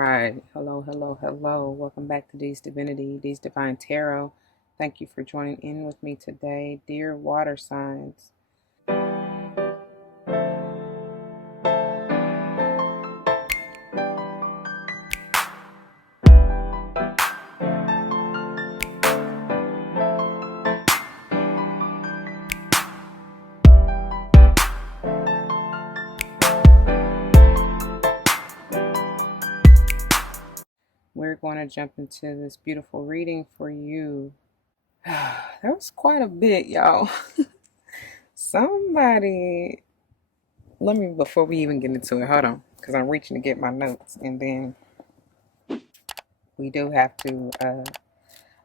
right. Hello, hello, hello. Welcome back to D's Divinity, D's Divine Tarot. Thank you for joining in with me today, dear water signs. We're going to jump into this beautiful reading for you. There was quite a bit, y'all. Somebody, before we even get into it, hold on, because I'm reaching to get my notes, and then we do have to,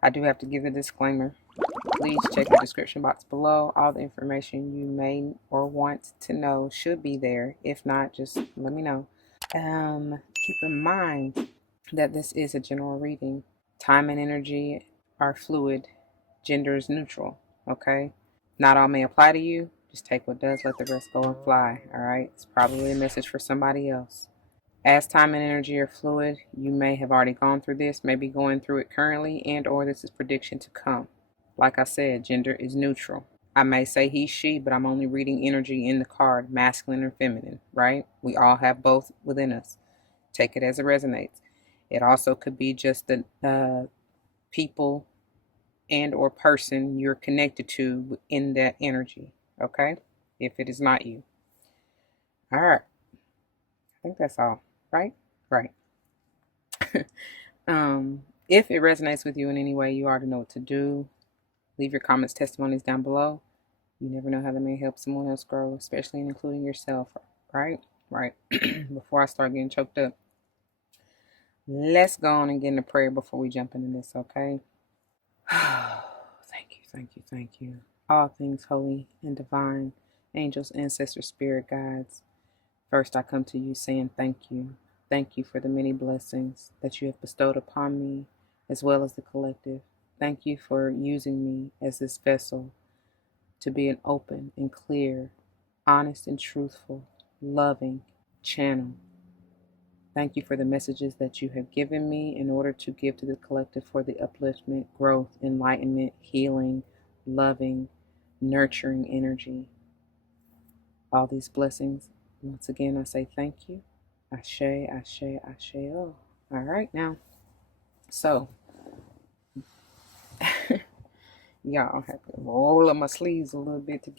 I do have to give a disclaimer. Please check the description box below. All the information you may or want to know should be there. If not, just let me know. Keep in mind that this is a general reading. Time and energy are fluid. Gender is neutral. Okay? Not all may apply to you. Just take what does, let the rest go and fly. Alright? It's probably a message for somebody else. As time and energy are fluid, you may have already gone through this, may be going through it currently, and or this is prediction to come. Like I said, gender is neutral. I may say he, she, but I'm only reading energy in the card, masculine or feminine, right? We all have both within us. Take it as it resonates. It also could be just the people and or person you're connected to in that energy, okay? If it is not you. All right. I think that's all, right? Right. If it resonates with you in any way, you already know what to do. Leave your comments, testimonies down below. You never know how they may help someone else grow, especially including yourself, right? Right. Before I start getting choked up, let's go on and get into prayer before we jump into this, okay? Thank you, thank you, thank you. All things holy and divine, angels, ancestors, spirit guides. First, I come to you saying thank you. Thank you for the many blessings that you have bestowed upon me, as well as the collective. Thank you for using me as this vessel to be an open and clear, honest and truthful, loving channel. Thank you for the messages that you have given me in order to give to the collective for the upliftment, growth, enlightenment, healing, loving, nurturing energy. All these blessings, once again, I say thank you. Ashe, ashe, ashe. Oh, all right now. So, y'all have to roll up my sleeves a little bit to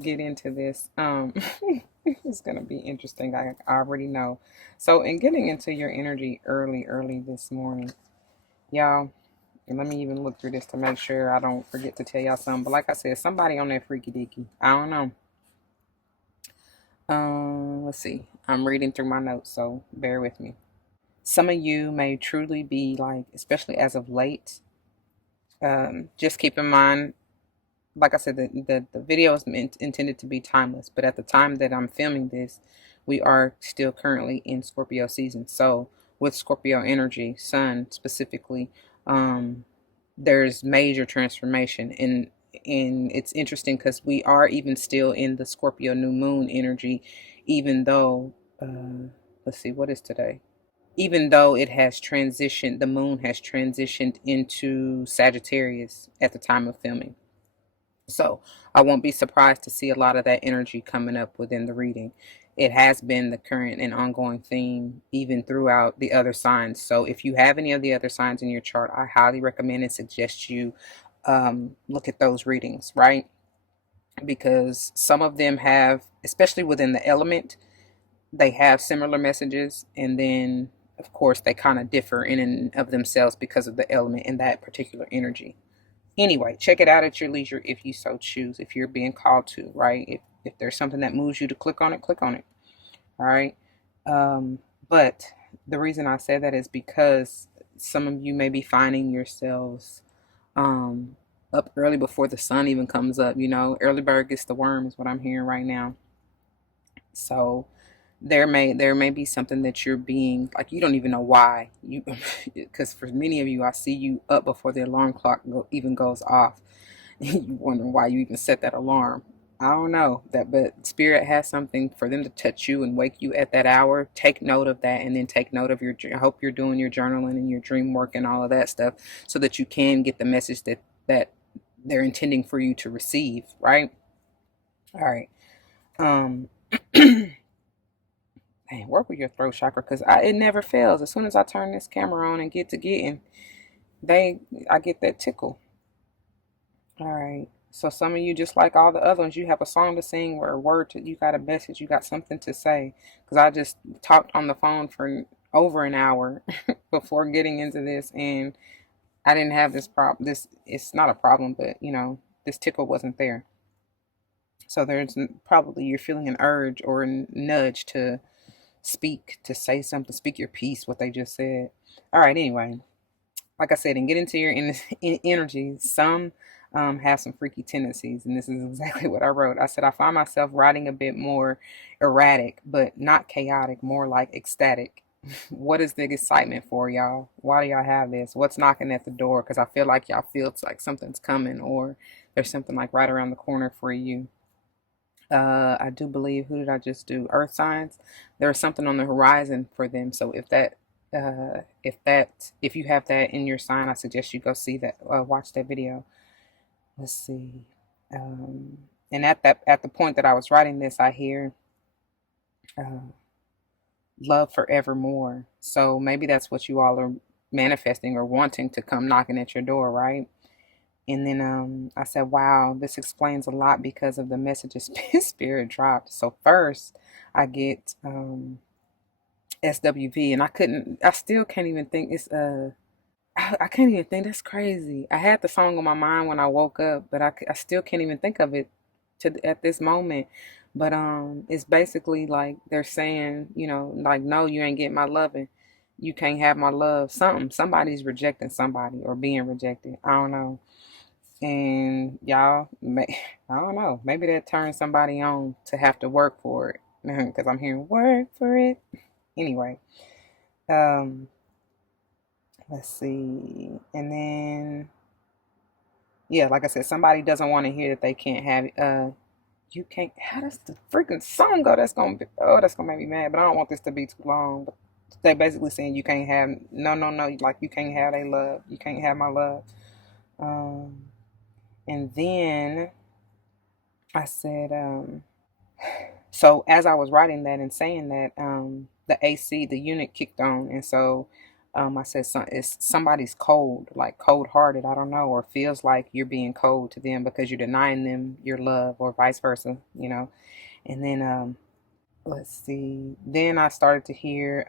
get into this. It's gonna be interesting. I already know. So, in getting into your energy early this morning, y'all, and let me even look through this to make sure I don't forget to tell y'all something. But like I said, somebody on that freaky deaky. I don't know. Let's see. I'm reading through my notes, so bear with me. Some of you may truly be like, especially as of late. Just keep in mind, like I said, the video is intended to be timeless, but at the time that I'm filming this, we are still currently in Scorpio season. So with Scorpio energy, sun specifically, there's major transformation, and it's interesting because we are even still in the Scorpio new moon energy, even though let's see, what is today? Even though it has transitioned, the moon has transitioned into Sagittarius at the time of filming. So I won't be surprised to see a lot of that energy coming up within the reading. It has been the current and ongoing theme even throughout the other signs. So if you have any of the other signs in your chart, I highly recommend and suggest you look at those readings, right? Because some of them have, especially within the element, they have similar messages, and then of course they kind of differ in and of themselves because of the element in that particular energy. Anyway, check it out at your leisure if you so choose, if you're being called to, right? If there's something that moves you to click on it, click on it. All right. But the reason I say that is because some of you may be finding yourselves up early before the sun even comes up. You know, early bird gets the worm is what I'm hearing right now. So there may be something that you're being like, you don't even know why you, because for many of you, I see you up before the alarm clock even goes off. You wondering why you even set that alarm. I don't know that, but spirit has something for them to touch you and wake you at that hour. Take note of that, and then take note of your. I hope you're doing your journaling and your dream work and all of that stuff, so that you can get the message that they're intending for you to receive. Right. All right. Um. Man, work with your throat chakra because it never fails. As soon as I turn this camera on and get to getting, I get that tickle. All right. So some of you, just like all the other ones, you have a song to sing or a word to, you got a message, you got something to say. Because I just talked on the phone for over an hour before getting into this, and I didn't have this problem. This, it's not a problem, but this tickle wasn't there. So there's probably you're feeling an urge or a nudge to speak, to say something, speak your piece, what they just said. All right. Anyway, like I said, and get into your energy. Some have some freaky tendencies, and this is exactly what I wrote. I said, I find myself writing a bit more erratic, but not chaotic, more like ecstatic. What is the excitement for, y'all? Why do y'all have this? What's knocking at the door? Because I feel like y'all feel it's like something's coming, or there's something like right around the corner for you. I do believe, who did I just do? Earth signs. There's something on the horizon for them. So if you have that in your sign, I suggest you go see that, watch that video. Let's see. And at the point that I was writing this, I hear uh, love forevermore. So maybe that's what you all are manifesting or wanting to come knocking at your door, right? And then I said, wow, this explains a lot because of the messages Spirit dropped. So first, I get SWV, and I still can't even think I can't even think. That's crazy. I had the song on my mind when I woke up, but I still can't even think of it at this moment. But it's basically like they're saying, like, no, you ain't getting my loving. You can't have my love. Somebody's rejecting somebody or being rejected. I don't know. And y'all, I don't know. Maybe that turns somebody on to have to work for it. Because I'm hearing work for it. Anyway, um, let's see. And then, yeah, like I said, somebody doesn't want to hear that they can't have you can't. How does the freaking song go? That's gonna make me mad. But I don't want this to be too long. But they basically saying you can't have no, no, no. Like you can't have their love. You can't have my love. Um, and then I said, so as I was writing that and saying that, the AC, the unit kicked on, and so I said, it's somebody's cold, like cold hearted. I don't know, or feels like you're being cold to them because you're denying them your love, or vice versa, And then let's see. Then I started to hear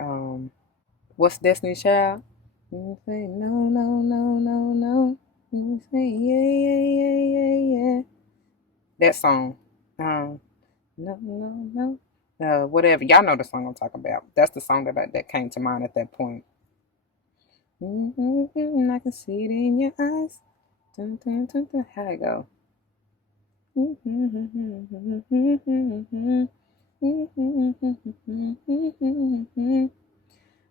what's Destiny's Child? You say no, no, no, no, no. You say yeah, yeah, yeah, yeah, yeah. That song. Um, no, no, no. Whatever. Y'all know the song I'm talking about. That's the song that came to mind at that point. I can see it in your eyes. Dun, dun, dun, dun. How it go?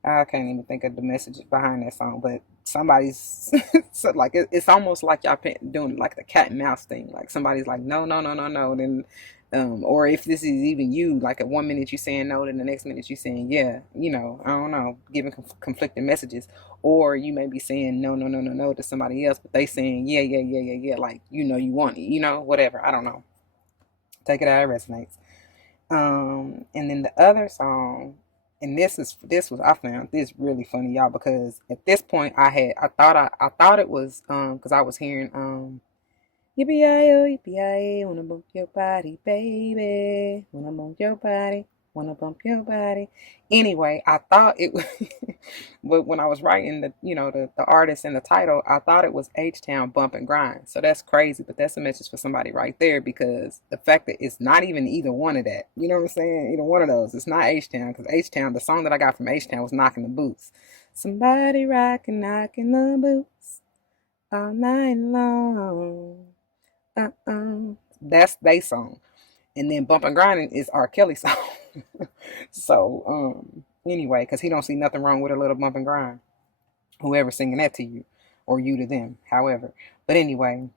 I can't even think of the message behind that song, but somebody's so like it's almost like y'all doing like the cat and mouse thing. Like somebody's like no, no, no, no, no. Then, or if this is even you, like at 1 minute you saying no, then the next minute you saying yeah. I don't know, giving conflicting messages, or you may be saying no, no, no, no, no to somebody else, but they saying yeah, yeah, yeah, yeah, yeah. Like you want it, whatever. I don't know. Take it how it resonates. And then the other song, and this was I found this really funny, y'all, because at this point I thought it was because I was hearing yippee-yi-yo, yippee-yi-yo, wanna bump your body, baby, wanna bump your body, wanna bump your body. Anyway, I thought it was, but when I was writing the artist and the title, I thought it was H Town Bump and Grind. So that's crazy, but that's a message for somebody right there, because the fact that it's not even either one of that, you know what I'm saying? Either one of those. It's not H Town, because H Town, the song that I got from H Town was Knocking the Boots. Somebody rockin', knocking the boots all night long. That's they song. And then Bump and Grinding is R. Kelly song. So, anyway, because he don't see nothing wrong with a little bump and grind. Whoever's singing that to you, or you to them, however. But anyway,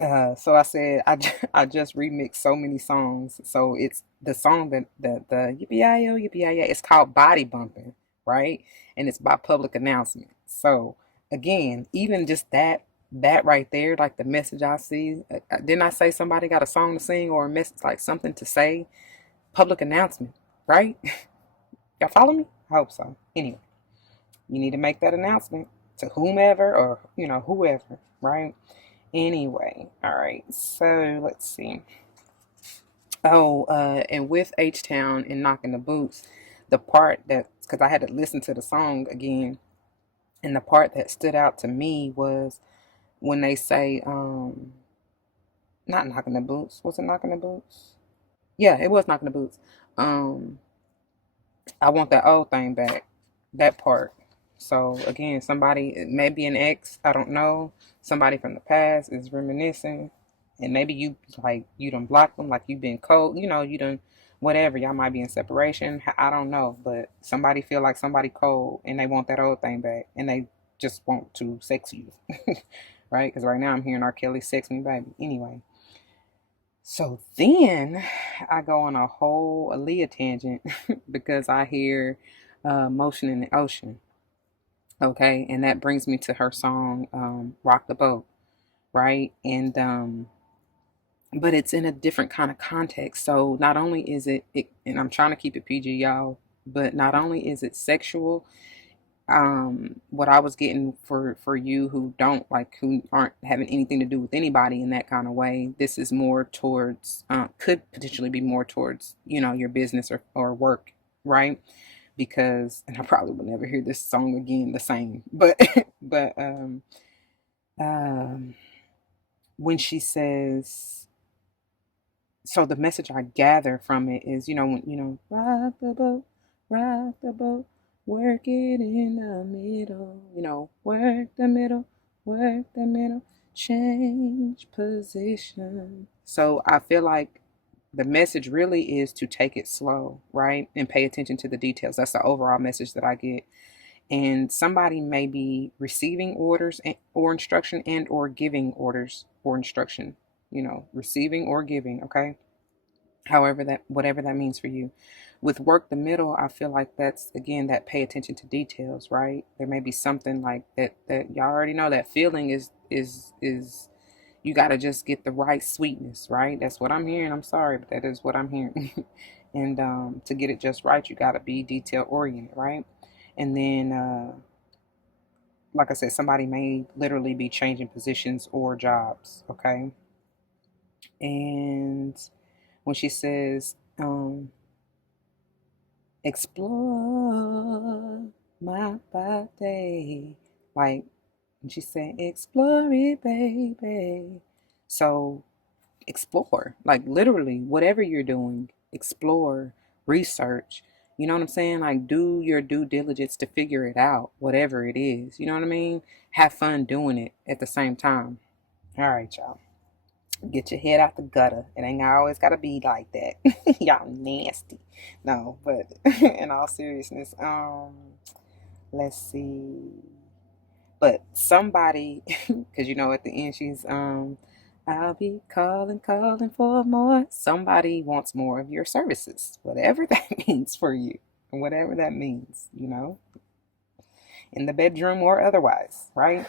So I said I just remixed so many songs. So it's the song that the yippee-yi-yo, yippee-yi-yi, it's called Body Bumping, right? And it's by Public Announcement. So again, even just that right there, like the message I see, didn't I say somebody got a song to sing or a message like something to say? Public Announcement, right? Y'all follow me? I hope so. Anyway, you need to make that announcement to whomever or whoever, right? Anyway, all right. So let's see. Oh, and with H Town and Knocking the Boots, the part that because I had to listen to the song again, and the part that stood out to me was when they say, not knocking the boots. Was it knocking the boots? Yeah, it was knocking the boots. Um, I want that old thing back. That part. So again, somebody, maybe an ex, I don't know. Somebody from the past is reminiscing, and maybe you done blocked them, like you've been cold. You done whatever. Y'all might be in separation. I don't know, but somebody feel like somebody cold, and they want that old thing back, and they just want to sex you, right? Because right now I'm hearing R. Kelly "Sex Me, Baby." Anyway, so then I go on a whole Aaliyah tangent because I hear Motion in the Ocean. Okay. And that brings me to her song, Rock the Boat. Right. But it's in a different kind of context. So not only is it, and I'm trying to keep it PG, y'all, but not only is it sexual, what I was getting for you who aren't having anything to do with anybody in that kind of way, this is more towards could potentially be more towards your business or work, right? Because and I probably will never hear this song again the same, but but um when she says, so the message I gather from it is, when rock the boat, work it in the middle, work the middle, change position. So I feel like the message really is to take it slow, right? And pay attention to the details. That's the overall message that I get. And somebody may be receiving orders or instruction and or giving orders or instruction, receiving or giving, okay? However that whatever that means for you. With work the middle, I feel like that's again that pay attention to details, right? There may be something like that y'all already know that feeling is you got to just get the right sweetness, right? That's what I'm hearing. I'm sorry, but that is what I'm hearing. And to get it just right, you got to be detail oriented, right? And then like I said, somebody may literally be changing positions or jobs, okay? And when she says, explore my body, like when she said, explore it, baby. So explore, like literally, whatever you're doing, explore, research. You know what I'm saying? Like, do your due diligence to figure it out, whatever it is. You know what I mean? Have fun doing it at the same time. All right, y'all. Get your head out the gutter. It ain't always gotta be like that. Y'all nasty. No, but in all seriousness, let's see. But somebody, because at the end she's I'll be calling, calling for more. Somebody wants more of your services, whatever that means for you, whatever that means, in the bedroom or otherwise, right?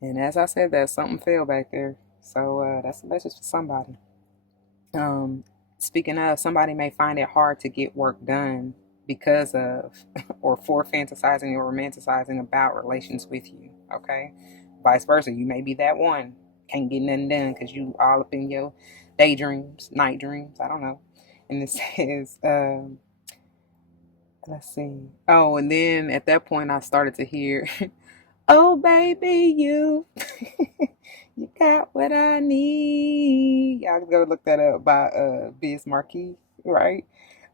And as I said, that something fell back there. So that's a message for somebody. Um, Speaking of, somebody may find it hard to get work done because of or for fantasizing or romanticizing about relations with you. Okay, vice versa, you may be that one can't get nothing done because you all up in your daydreams, night dreams. I don't know. And it says, let's see. Oh, and then at that point, I started to hear oh, baby, you, you got what I need. Y'all go look that up by Biz Marquis, right?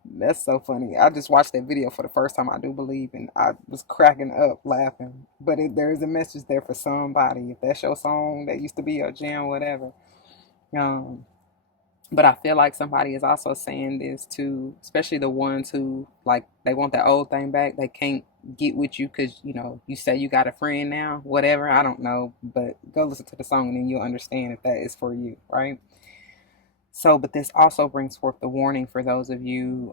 That's so funny. I just watched that video for the first time, I do believe, and I was cracking up laughing. But there is a message there for somebody. If that's your song, that used to be your jam, whatever. Um, but I feel like somebody is also saying this to, especially the ones who like they want that old thing back. get with you because, you say you got a friend now, whatever. I don't know. But go listen to the song and then you'll understand if that is for you, right? So, but this also brings forth the warning for those of you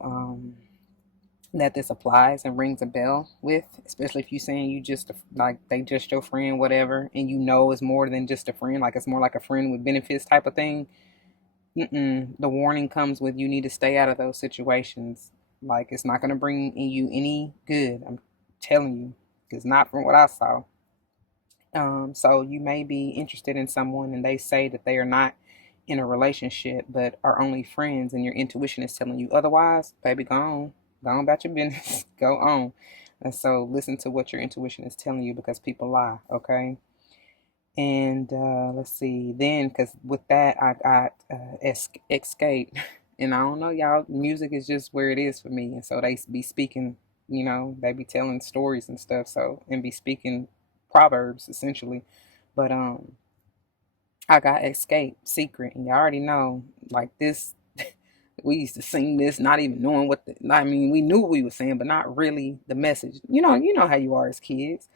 that this applies and rings a bell with, especially if you saying you just like they just your friend, whatever, and it's more than just a friend, like it's more like a friend with benefits type of thing. The warning comes with you need to stay out of those situations. Like it's not going to bring you any good. I'm telling you, it's not from what I saw. So you may be interested in someone and they say that they are not in a relationship but are only friends, and your intuition is telling you otherwise. Baby, go on about your business. Go on. And so listen to what your intuition is telling you, because people lie, okay? And let's see. Then, because with that, I got Escape. And I don't know, y'all, music is just where it is for me. And so they be speaking, they be telling stories and stuff. So, and be speaking proverbs, essentially. But I got Escape, Secret. And you already know, like this, we used to sing this, not even knowing we knew what we were saying, but not really the message. You know how you are as kids.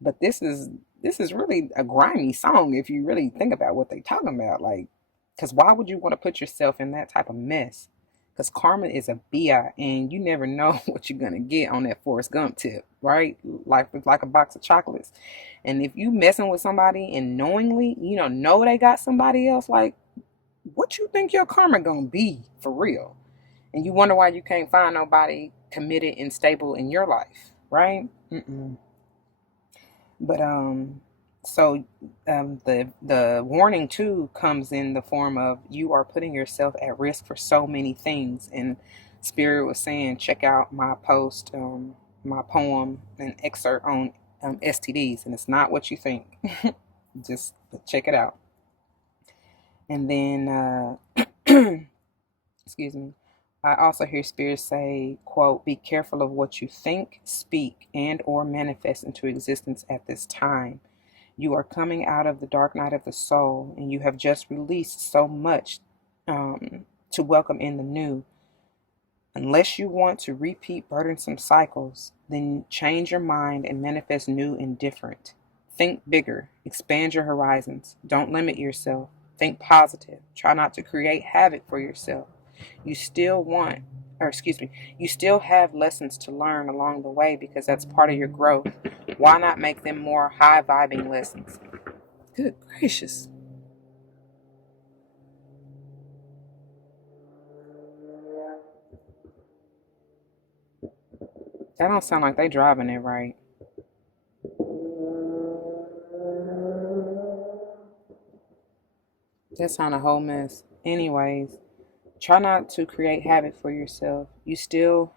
But this is really a grimy song if you really think about what they talking about. Like, because why would you want to put yourself in that type of mess? Because karma is a bi, and you never know what you're gonna get on that Forrest Gump tip, right? Like a box of chocolates. And if you messing with somebody and knowingly, know they got somebody else, like, what you think your karma gonna be for real? And you wonder why you can't find nobody committed and stable in your life, right? But so the warning too comes in the form of you are putting yourself at risk for so many things. And Spirit was saying, check out my post, my poem, an excerpt on STDs, and it's not what you think. Just check it out. And then, excuse me, I also hear Spirit say, quote, be careful of what you think, speak, and or manifest into existence at this time. You are coming out of the dark night of the soul, and you have just released so much to welcome in the new. Unless you want to repeat burdensome cycles, then change your mind and manifest new and different. Think bigger, expand your horizons, don't limit yourself, think positive, try not to create havoc for yourself. You still have lessons to learn along the way because that's part of your growth. Why not make them more high vibing lessons? Good gracious. That don't sound like they driving it right. That sound a whole mess. Anyways, try not to create havoc for yourself. You still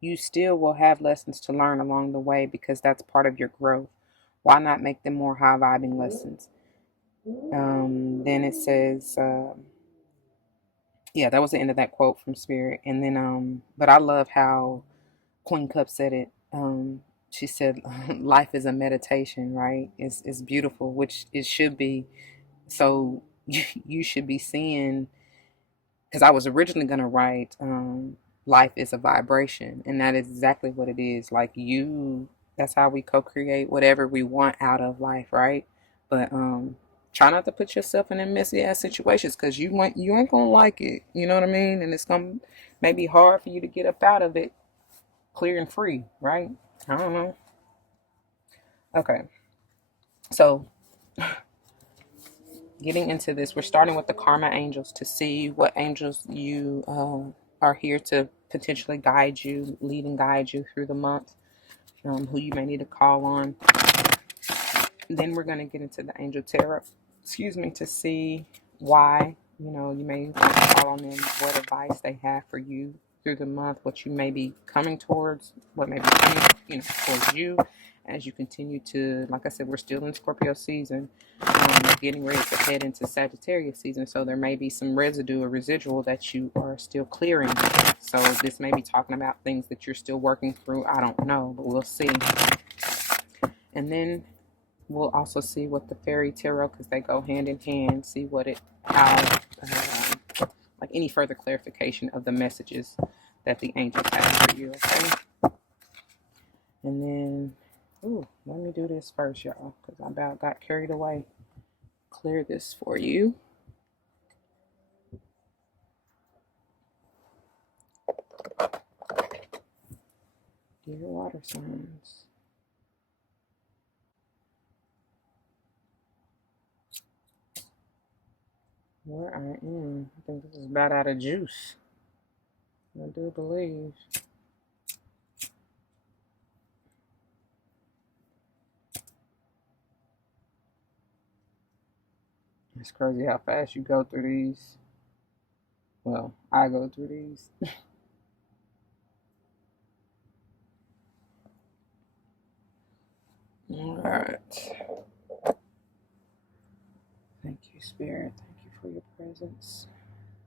will have lessons to learn along the way because that's part of your growth. Why not make them more high vibing lessons? Then it says, yeah, that was the end of that quote from Spirit. And then, but I love how Queen Cup said it. She said, life is a meditation, right? It's beautiful, which it should be. So you should be seeing, because I was originally going to write, life is a vibration, and that is exactly what it is. Like that's how we co-create whatever we want out of life, right? But try not to put yourself in a messy ass situations, because you ain't gonna like it, you know what I mean? And it's gonna maybe hard for you to get up out of it clear and free, right? I don't know. Okay, so getting into this, we're starting with the karma angels to see what angels you are here to potentially guide you, lead and guide you through the month, who you may need to call on. Then we're going to get into the angel tarot, to see why, you may want to call on them, what advice they have for you through the month, what you may be coming towards, what may be coming, towards you as you continue to, like I said, we're still in Scorpio season, getting ready to head into Sagittarius season. So there may be some residue or residual that you are still clearing. So this may be talking about things that you're still working through. I don't know, but we'll see. And then we'll also see what the fairy tarot, because they go hand in hand, see like any further clarification of the messages that the angels have for you, okay? And then, ooh, let me do this first, y'all, because I about got carried away. Clear this for you. Dear water signs. Where I am, I think this is about out of juice. I do believe. It's crazy how fast you go through these. Well, I go through these. All right. Thank you, Spirit. Thank you for your presence.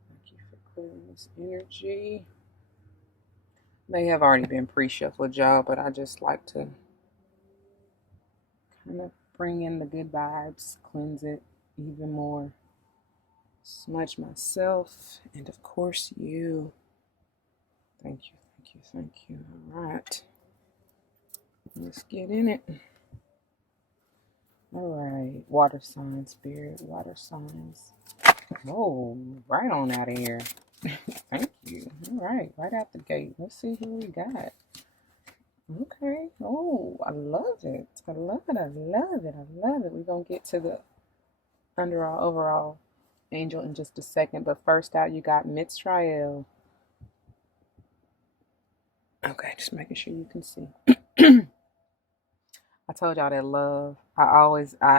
Thank you for clearing this energy. They have already been pre-shuffled, y'all, but I just like to kind of bring in the good vibes, cleanse it even more, smudge myself, and of course you. Thank you, thank you, thank you. All right, let's get in it. All right, water signs, Spirit, water signs. Oh, right on out of here. Thank you. All right out the gate. Let's see who we got. Okay. Oh, I love it. I love it. I love it. I love it. We're going to get to the overall angel in just a second. But first out, you got Mitzrael. Okay, just making sure you can see. I told y'all that love.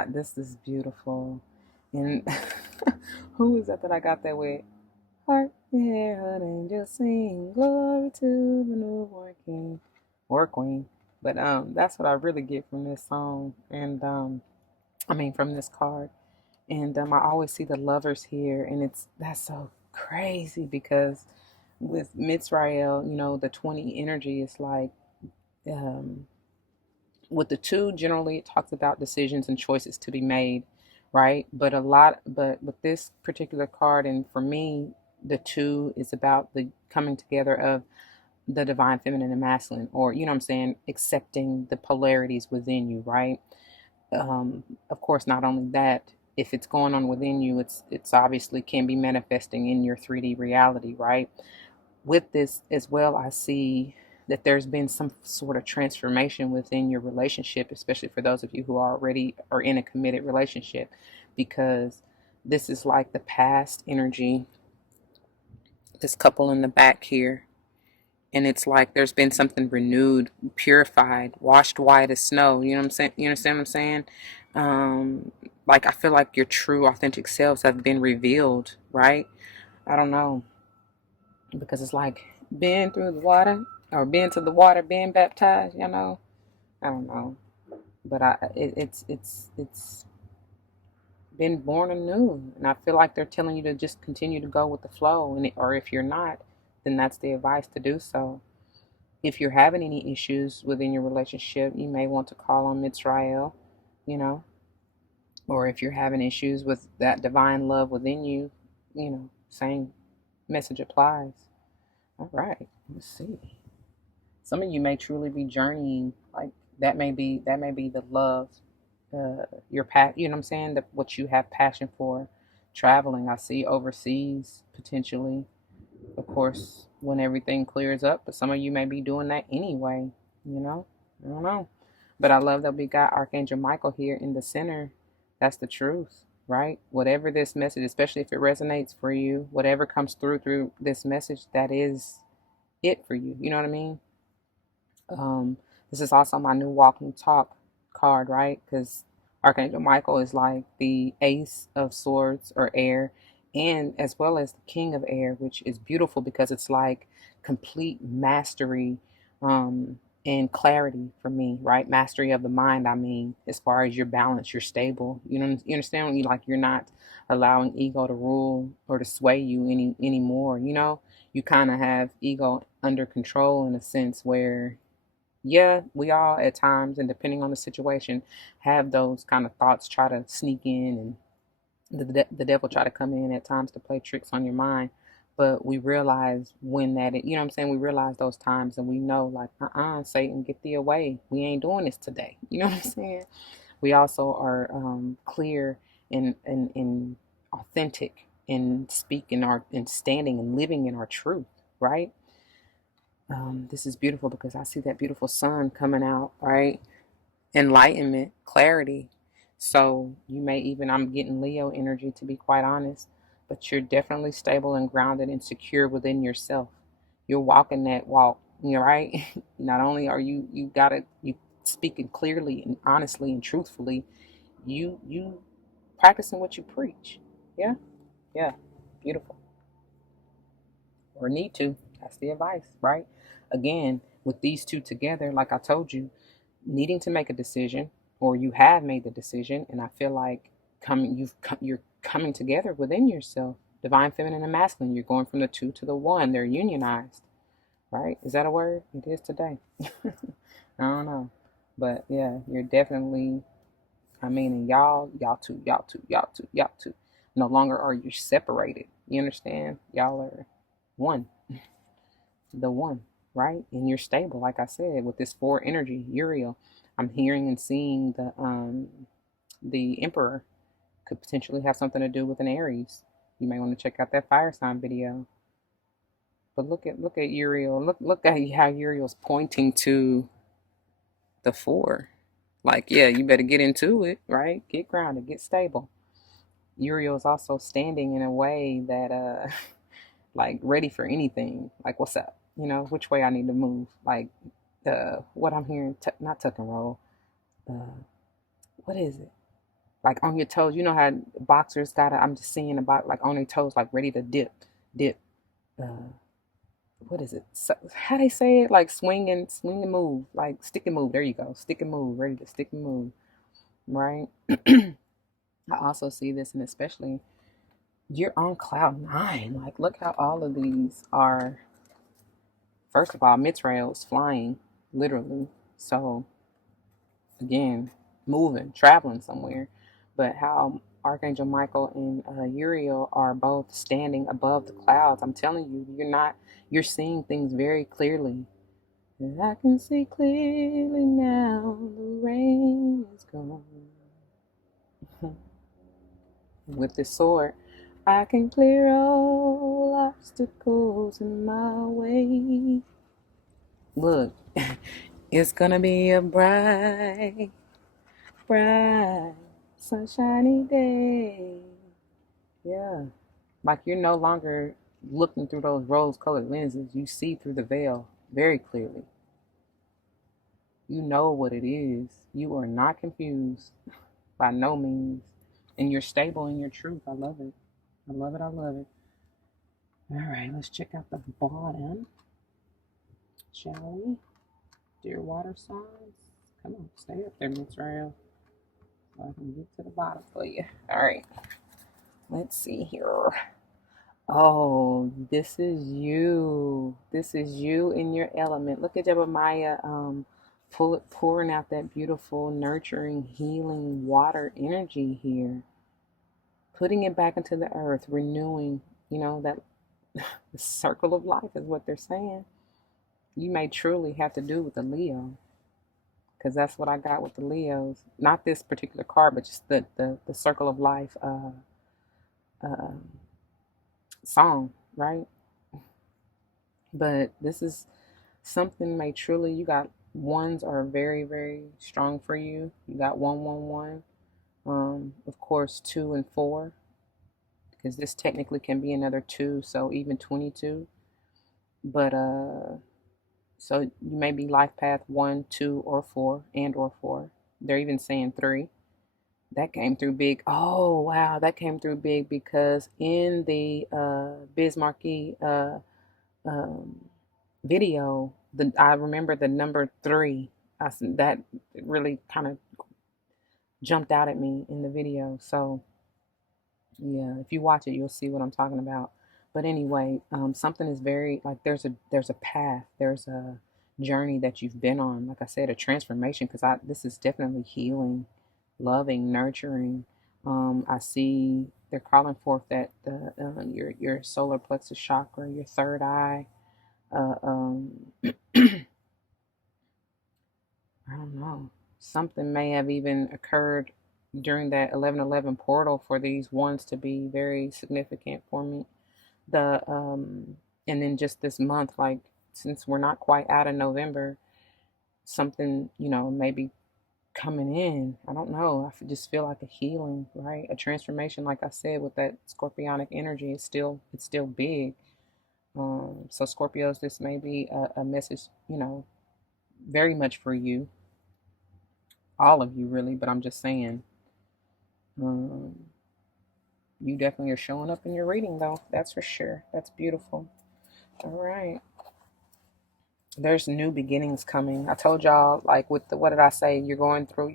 This is beautiful. And who is that I got that with? Heart, yeah, heart angel sing glory to the newborn king or queen. But that's what I really get from this song. And from this card. And I always see the lovers here, and that's so crazy because with Mitzrael, the 20 energy is like um, with the two, generally it talks about decisions and choices to be made, right? But with this particular card, and for me, the two is about the coming together of the divine feminine and masculine, or you know what I'm saying, accepting the polarities within you, right? Of course, not only that, if it's going on within you, it's obviously can be manifesting in your 3D reality, right? With this as well, I see that there's been some sort of transformation within your relationship, especially for those of you who already are in a committed relationship, because this is like the past energy, this couple in the back here. And it's like there's been something renewed, purified, washed white as snow. You know what I'm saying? You understand what I'm saying? Like I feel like your true, authentic selves have been revealed, right? I don't know, because it's like been through the water or been to the water, being baptized. I don't know, but it's been born anew, and I feel like they're telling you to just continue to go with the flow, or if you're not, then that's the advice to do so. If you're having any issues within your relationship, you may want to call on Mitzrael, you know, or if you're having issues with that divine love within you, same message applies. All right, let's see. Some of you may truly be journeying, like that may be the love, your you know what I'm saying, what you have passion for. Traveling, I see overseas potentially, of course, when everything clears up. But some of you may be doing that anyway, you know? I don't know. But I love that we got Archangel Michael here in the center. That's the truth, right? Whatever this message, especially if it resonates for you, whatever comes through this message, that is it for you. You know what I mean? Um, this is also my new walking talk card, right? Because Archangel Michael is like the ace of swords or air, and as well as the king of air, which is beautiful because it's like complete mastery and clarity for me, right? Mastery of the mind, I mean, as far as your balance, you're stable. You understand when you're not allowing ego to rule or to sway you anymore. You kind of have ego under control in a sense where yeah, we all at times, and depending on the situation, have those kind of thoughts try to sneak in, and the devil try to come in at times to play tricks on your mind. but we realize when that, you know what I'm saying? We realize those times and we know, like, Satan, get thee away. We ain't doing this today. You know what I'm saying? We also are clear and authentic and speaking our and standing and living in our truth, right? This is beautiful because I see that beautiful sun coming out, right? Enlightenment, clarity. So you may even, I'm getting Leo energy to be quite honest, but you're definitely stable and grounded and secure within yourself. You're walking that walk, you're right. Not only are you speaking clearly and honestly and truthfully, you practicing what you preach. Yeah, yeah, beautiful. Or need to. That's the advice, right? Again, with these two together, like I told you, needing to make a decision, or you have made the decision, and I feel like you're coming together within yourself. Divine feminine and masculine. You're going from the two to the one. They're unionized, right? Is that a word? It is today. I don't know, but yeah, you're definitely. I mean, and y'all two. No longer are you separated. You understand? Y'all are one, the one, right? And you're stable, like I said, with this four energy, Uriel. I'm hearing and seeing the Emperor could potentially have something to do with an Aries. You may want to check out that fire sign video. But look at Uriel. Look at how Uriel's pointing to the four. Like, yeah, you better get into it, right? Get grounded, get stable. Uriel is also standing in a way that like ready for anything. Like, what's up? You know, which way I need to move. Like, what I'm hearing, not tuck and roll. Uh, what is it? Like on your toes. You know how boxers gotta. I'm just seeing about like on their toes, like ready to dip. Uh, what is it? So, how they say it? Like swing and move. Like stick and move. There you go. Stick and move. Ready to stick and move. Right. I also see this, and especially you're on cloud nine. Like, look how all of these are. First of all, Mitrail's flying, literally. So, again, moving, traveling somewhere. But how Archangel Michael and Uriel are both standing above the clouds. I'm telling you, you're seeing things very clearly. And I can see clearly now the rain is gone. With this sword, I can clear all obstacles in my way. Look, it's gonna be a bright, bright, sunshiny day. Yeah. Like you're no longer looking through those rose colored lenses. You see through the veil very clearly. You know what it is. You are not confused by no means. And you're stable in your truth. I love it. I love it. I love it. All right, let's check out the bottom, shall we? Dear water signs. Come on, stay up there, Miss Rail. So I can get to the bottom for you. All right. Let's see here. Oh, this is you. This is you in your element. Look at Jebediah pouring out that beautiful, nurturing, healing water energy here. Putting it back into the earth, renewing, that the circle of life is what they're saying. You may truly have to do with the Leo. Because that's what I got with the Leos. Not this particular card, but just the circle of life uh, song, right? But this is something may truly, you got ones are very, very strong for you. You got 111. Of course, 2 and 4, because this technically can be another 2, so even 22. But so you may be life path 1, 2, or 4, and or 4. They're even saying 3. That came through big. Oh wow, that came through big because in the Bismarcky video, I remember the number 3. That really kind of jumped out at me in the video. So yeah, if you watch it, you'll see what I'm talking about. But anyway, something is very like there's a path, there's a journey that you've been on. Like I said, a transformation because this is definitely healing, loving, nurturing. I see they're calling forth that the your solar plexus chakra, your third eye. Uh, um, I don't know. Something may have even occurred during that 1111 portal for these ones to be very significant for me. The and then just this month, like since we're not quite out of November, something maybe coming in. I don't know. Just feel like a healing, right? A transformation, like I said, with that scorpionic energy. It's still big. So Scorpios, this may be a message, very much for you, all of you, really. But I'm just saying, um, you definitely are showing up in your reading, though. That's for sure. That's beautiful. All right. There's new beginnings coming. I told y'all, like with the, what did I say? You're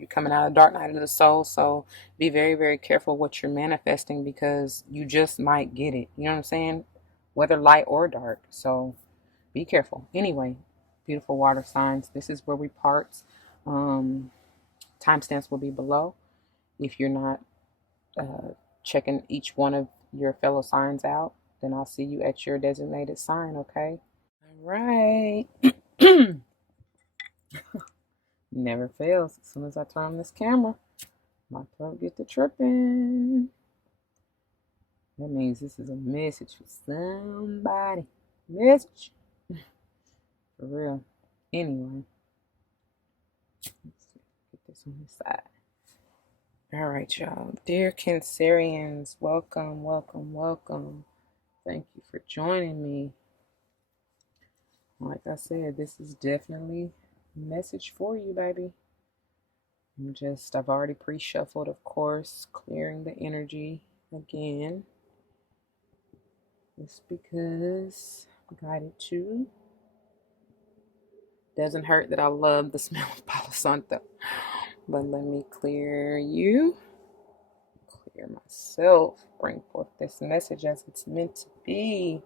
coming out of the dark night of the soul. So be very, very careful what you're manifesting because you just might get it. You know what I'm saying? Whether light or dark. So be careful. Anyway, beautiful water signs. This is where we part. Um, Timestamps will be below. If you're not checking each one of your fellow signs out, then I'll see you at your designated sign, okay? All right. Never fails. As soon as I turn on this camera, my throat gets to tripping. That means this is a message for somebody. Message. For real. Anyway, let's see. Get this on the side. All right, y'all. Dear Cancerians, welcome, welcome, welcome. Thank you for joining me. Like I said, this is definitely a message for you, baby. I've already pre-shuffled, of course, clearing the energy again. Just because I'm guided to. Doesn't hurt that I love the smell of Palo Santo. But let me clear you. Clear myself. Bring forth this message as it's meant to be.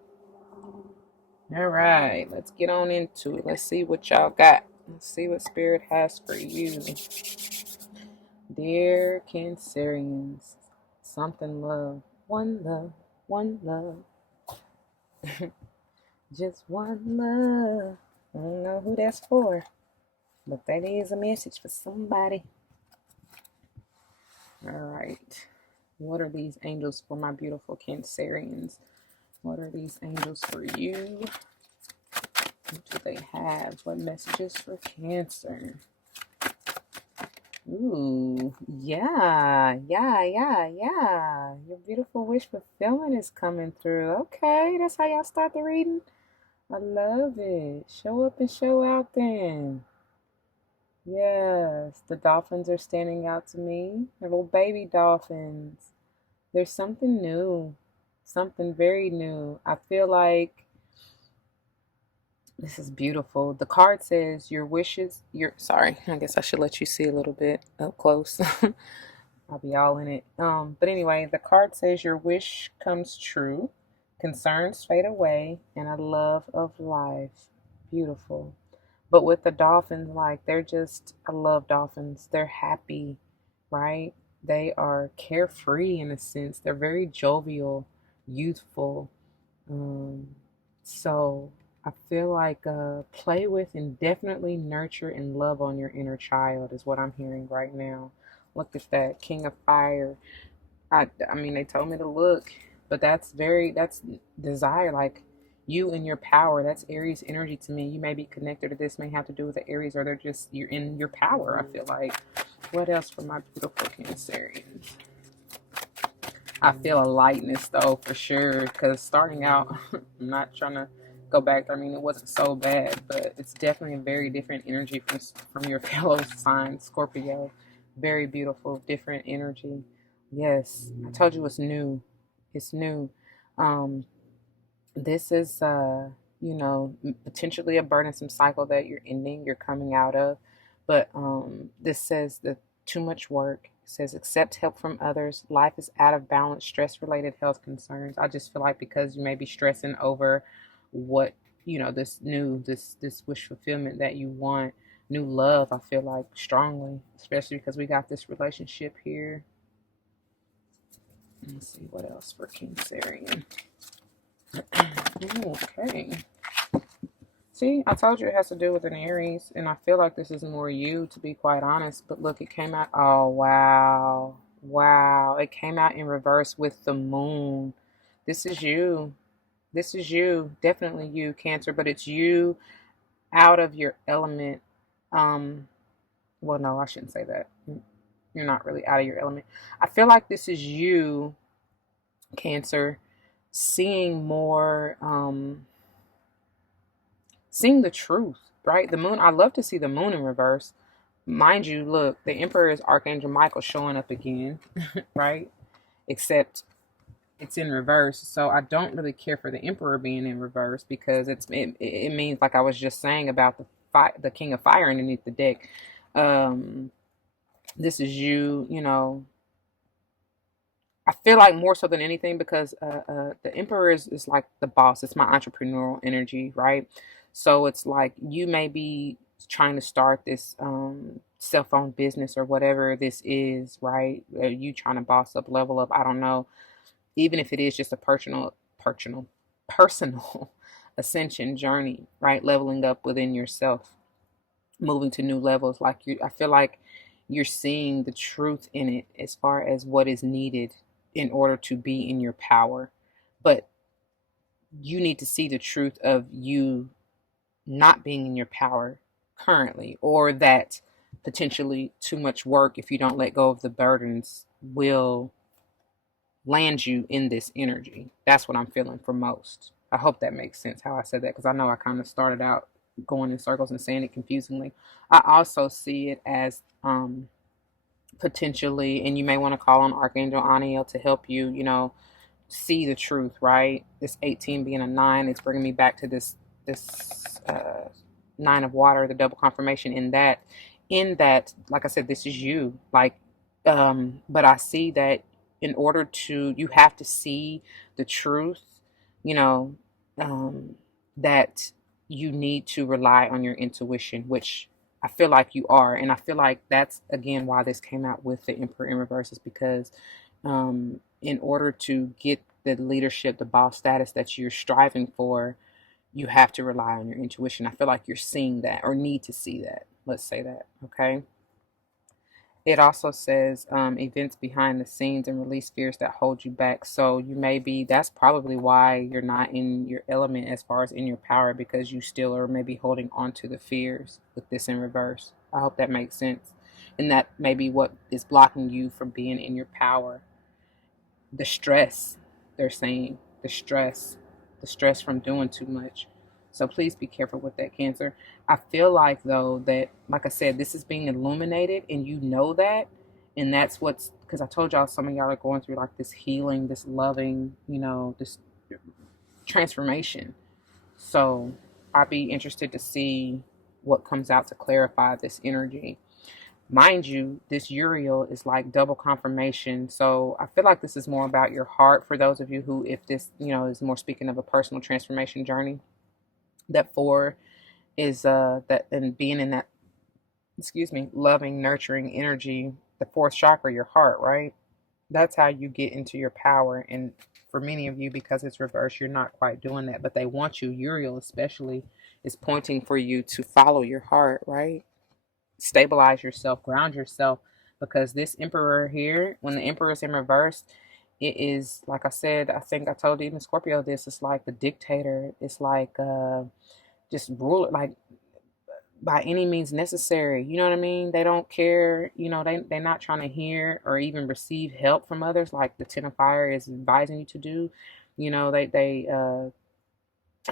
All right, let's get on into it. Let's see what y'all got. Let's see what Spirit has for you. Dear Cancerians, something love, one love, just one love. I don't know who that's for, but that is a message for somebody. All right. What are these angels for my beautiful Cancerians? What are these angels for you? What do they have? What messages for Cancer? Ooh, yeah. Your beautiful wish fulfillment is coming through. Okay, that's how y'all start the reading. I love it. Show up and show out then. Yes, the dolphins are standing out to me. They're little baby dolphins. There's something new, something very new. I feel like this is beautiful. The card says your wishes, sorry, I guess I should let you see a little bit up close. I'll be all in it. But anyway, the card says your wish comes true, concerns fade away, and a love of life. Beautiful. But with the dolphins, like I love dolphins. They're happy, right? They are carefree in a sense. They're very jovial, youthful. Um, so I feel like play with and definitely nurture and love on your inner child is what I'm hearing right now. Look at that King of Fire. I mean, they told me to look, but that's desire, like you and your power. That's Aries energy to me. You may be connected to this, may have to do with the Aries, or you're in your power. I feel like. What else for my beautiful Cancerians? I feel a lightness though, for sure, because starting out, I'm not trying to go back. I mean, it wasn't so bad, but it's definitely a very different energy from your fellow sign, Scorpio. Very beautiful, different energy. Yes, I told you it's new. It's new. Um, this is, potentially a burdensome cycle that you're ending, you're coming out of. But this says that too much work. It says accept help from others. Life is out of balance, stress-related health concerns. I just feel like because you may be stressing over what, this wish fulfillment that you want, new love, I feel like strongly, especially because we got this relationship here. Let's see what else for Cancerian. Okay. See, I told you it has to do with an Aries, and I feel like this is more you, to be quite honest. But look, it came out. Oh, wow. Wow. It came out in reverse with the moon. This is you. This is you. Definitely you, Cancer, but it's you out of your element. Um, well, no, I shouldn't say that. You're not really out of your element. I feel like this is you, Cancer, seeing more, seeing the truth, right? The moon, I love to see the moon in reverse. Mind you, look, the Emperor is Archangel Michael showing up again, right? Except it's in reverse. So I don't really care for the Emperor being in reverse because it means, like I was just saying about the King of Fire underneath the deck. Um, this is you, you know. I feel like more so than anything because the Emperor is like the boss. It's my entrepreneurial energy, right? So it's like you may be trying to start this cell phone business or whatever this is, right? You trying to boss up, level up. I don't know. Even if it is just a personal ascension journey, right? Leveling up within yourself, moving to new levels. Like I feel like you're seeing the truth in it as far as what is needed in order to be in your power. But you need to see the truth of you not being in your power currently, or that potentially too much work, if you don't let go of the burdens, will land you in this energy. That's what I'm feeling for most. I hope that makes sense how I said that, because I know I kind of started out going in circles and saying it confusingly. I also see it as potentially, and you may want to call on Archangel Aniel to help you, you know, see the truth, right? This 18 being a 9, it's bringing me back to this 9 of water, the double confirmation in that, like I said, this is you. Like, but I see that in order to, you have to see the truth, you know, that you need to rely on your intuition, which I feel like you are. And I feel like that's again why this came out with the Emperor in reverse, is because in order to get the leadership, the boss status that you're striving for, you have to rely on your intuition. I feel like you're seeing that, or need to see that. Let's say that, okay? It also says events behind the scenes and release fears that hold you back. So you may be, that's probably why you're not in your element as far as in your power, because you still are maybe holding on to the fears with this in reverse. I hope that makes sense. And that may be what is blocking you from being in your power. The stress, they're saying, the stress from doing too much. So please be careful with that, Cancer. I feel like, though, that, like I said, this is being illuminated and you know that. And that's what's, because I told y'all some of y'all are going through like this healing, this loving, you know, this transformation. So I'd be interested to see what comes out to clarify this energy. Mind you, this Uriel is like double confirmation. So I feel like this is more about your heart for those of you who, if this, you know, is more speaking of a personal transformation journey. That 4 is that, and being in that, excuse me, loving, nurturing energy, the fourth chakra, your heart, right? That's how you get into your power. And for many of you, because it's reversed, you're not quite doing that. But they want you, Uriel especially, is pointing for you to follow your heart, right? Stabilize yourself, ground yourself, because this Emperor here, when the Emperor is in reverse, it is, like I said, I think I told even Scorpio this, it's like the dictator. It's like just rule it, like by any means necessary. You know what I mean? They don't care. You know, they're not trying to hear or even receive help from others, like the Ten of Fire is advising you to do. You know, they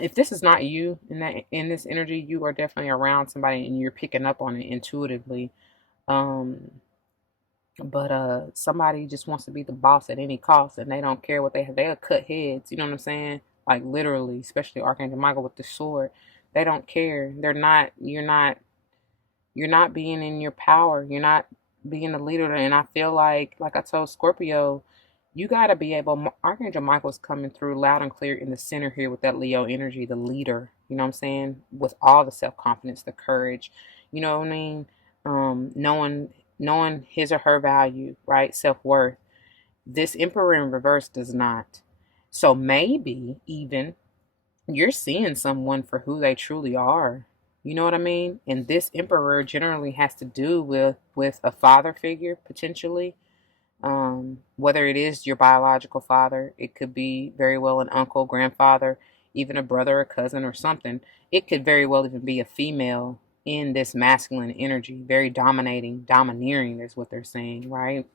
if this is not you in this energy, you are definitely around somebody and you're picking up on it intuitively. Um, but somebody just wants to be the boss at any cost, and they don't care what they have. They'll cut heads. You know what I'm saying? Like literally, especially Archangel Michael with the sword. They don't care. They're not. You're not. You're not being in your power. You're not being the leader. And I feel like I told Scorpio, you got to be able. Archangel Michael's coming through loud and clear in the center here with that Leo energy, the leader. You know what I'm saying? With all the self confidence, the courage. You know what I mean? Knowing his or her value, right? Self worth. This Emperor in reverse does not. So maybe even you're seeing someone for who they truly are. You know what I mean? And this Emperor generally has to do with a father figure potentially. Whether it is your biological father, it could be very well an uncle, grandfather, even a brother, a cousin, or something. It could very well even be a female in this masculine energy, very dominating, domineering is what they're saying, right?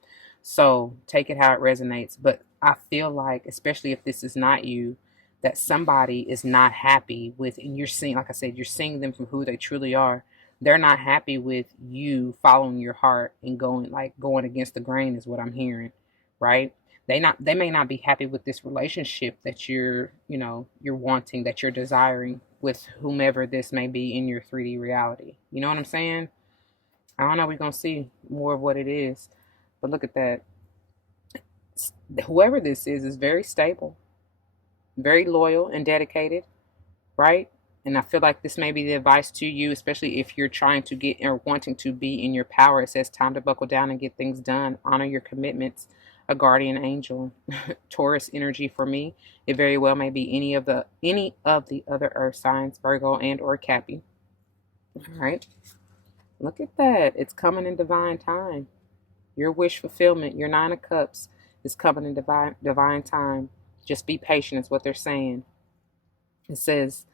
So take it how it resonates. But I feel like, especially if this is not you, that somebody is not happy with, and you're seeing, like I said, you're seeing them for who they truly are. They're not happy with you following your heart and going against the grain is what I'm hearing, right? They may not be happy with this relationship that you're wanting, that you're desiring with whomever this may be in your 3D reality. You know what I'm saying? I don't know, we're gonna see more of what it is. But look at that. Whoever this is very stable, very loyal and dedicated, right? And I feel like this may be the advice to you, especially if you're trying to get or wanting to be in your power. It says time to buckle down and get things done. Honor your commitments. A guardian angel, Taurus energy for me. It very well may be any of the other earth signs, Virgo and or Cappy. All right. Look at that. It's coming in divine time. Your wish fulfillment, your 9 of Cups is coming in divine time. Just be patient is what they're saying. It says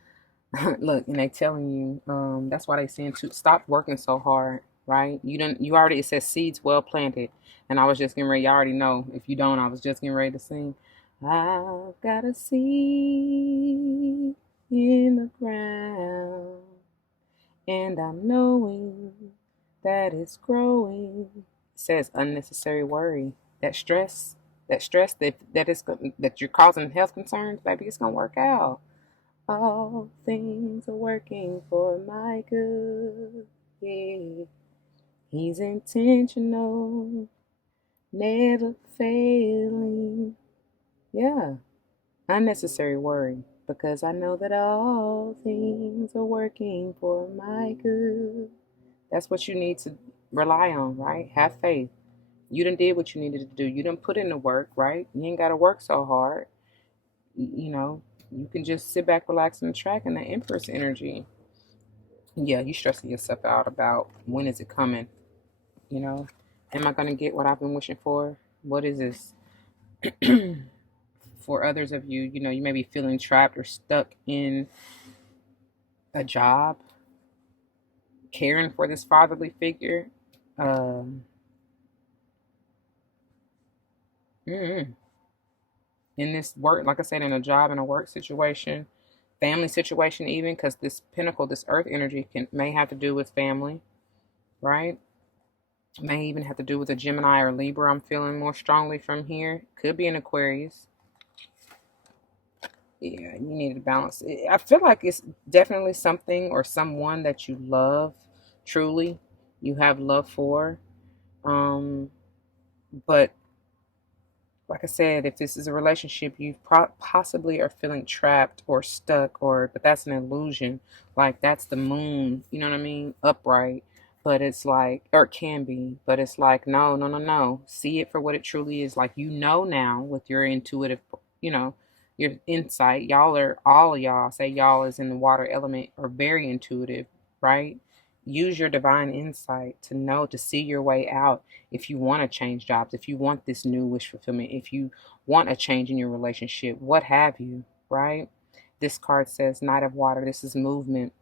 look, and they telling you, that's why they saying to stop working so hard, right? You already, it says seeds well planted. And I was just getting ready, you already know. If you don't, I was just getting ready to sing. I've got a seed in the ground, and I'm knowing that it's growing. It says unnecessary worry. That stress, that you're causing health concerns, baby, it's gonna work out. All things are working for my good. Yeah, he's intentional, never failing. Yeah, unnecessary worry because I know that all things are working for my good. That's what you need to rely on, right? Have faith. You done did what you needed to do. You done put in the work, right? You ain't got to work so hard. You know, you can just sit back, relax, and track in the Empress energy. Yeah, you stressing yourself out about when is it coming, you know? Am I gonna get what I've been wishing for? What is this? For others of you, you may be feeling trapped or stuck in a job, caring for this fatherly figure. Um, mm, in this work, like I said, in a job, in a work situation, family situation, even because this pinnacle, this earth energy may have to do with family, right? May even have to do with a Gemini or Libra. I'm feeling more strongly from here. Could be an Aquarius. Yeah, you need to balance. I feel like it's definitely something or someone that you love truly. You have love for. Um, but like I said, if this is a relationship, you possibly are feeling trapped or stuck, but that's an illusion. Like that's the moon, you know what I mean? Upright. But it's like, or it can be, but it's like, no, no, no, no. See it for what it truly is. Like, now with your intuitive, you know, your insight. All of y'all, say y'all is in the water element, are very intuitive, right? Use your divine insight to know, to see your way out if you want to change jobs, if you want this new wish fulfillment, if you want a change in your relationship, what have you, right? This card says Knight of Water. This is movement,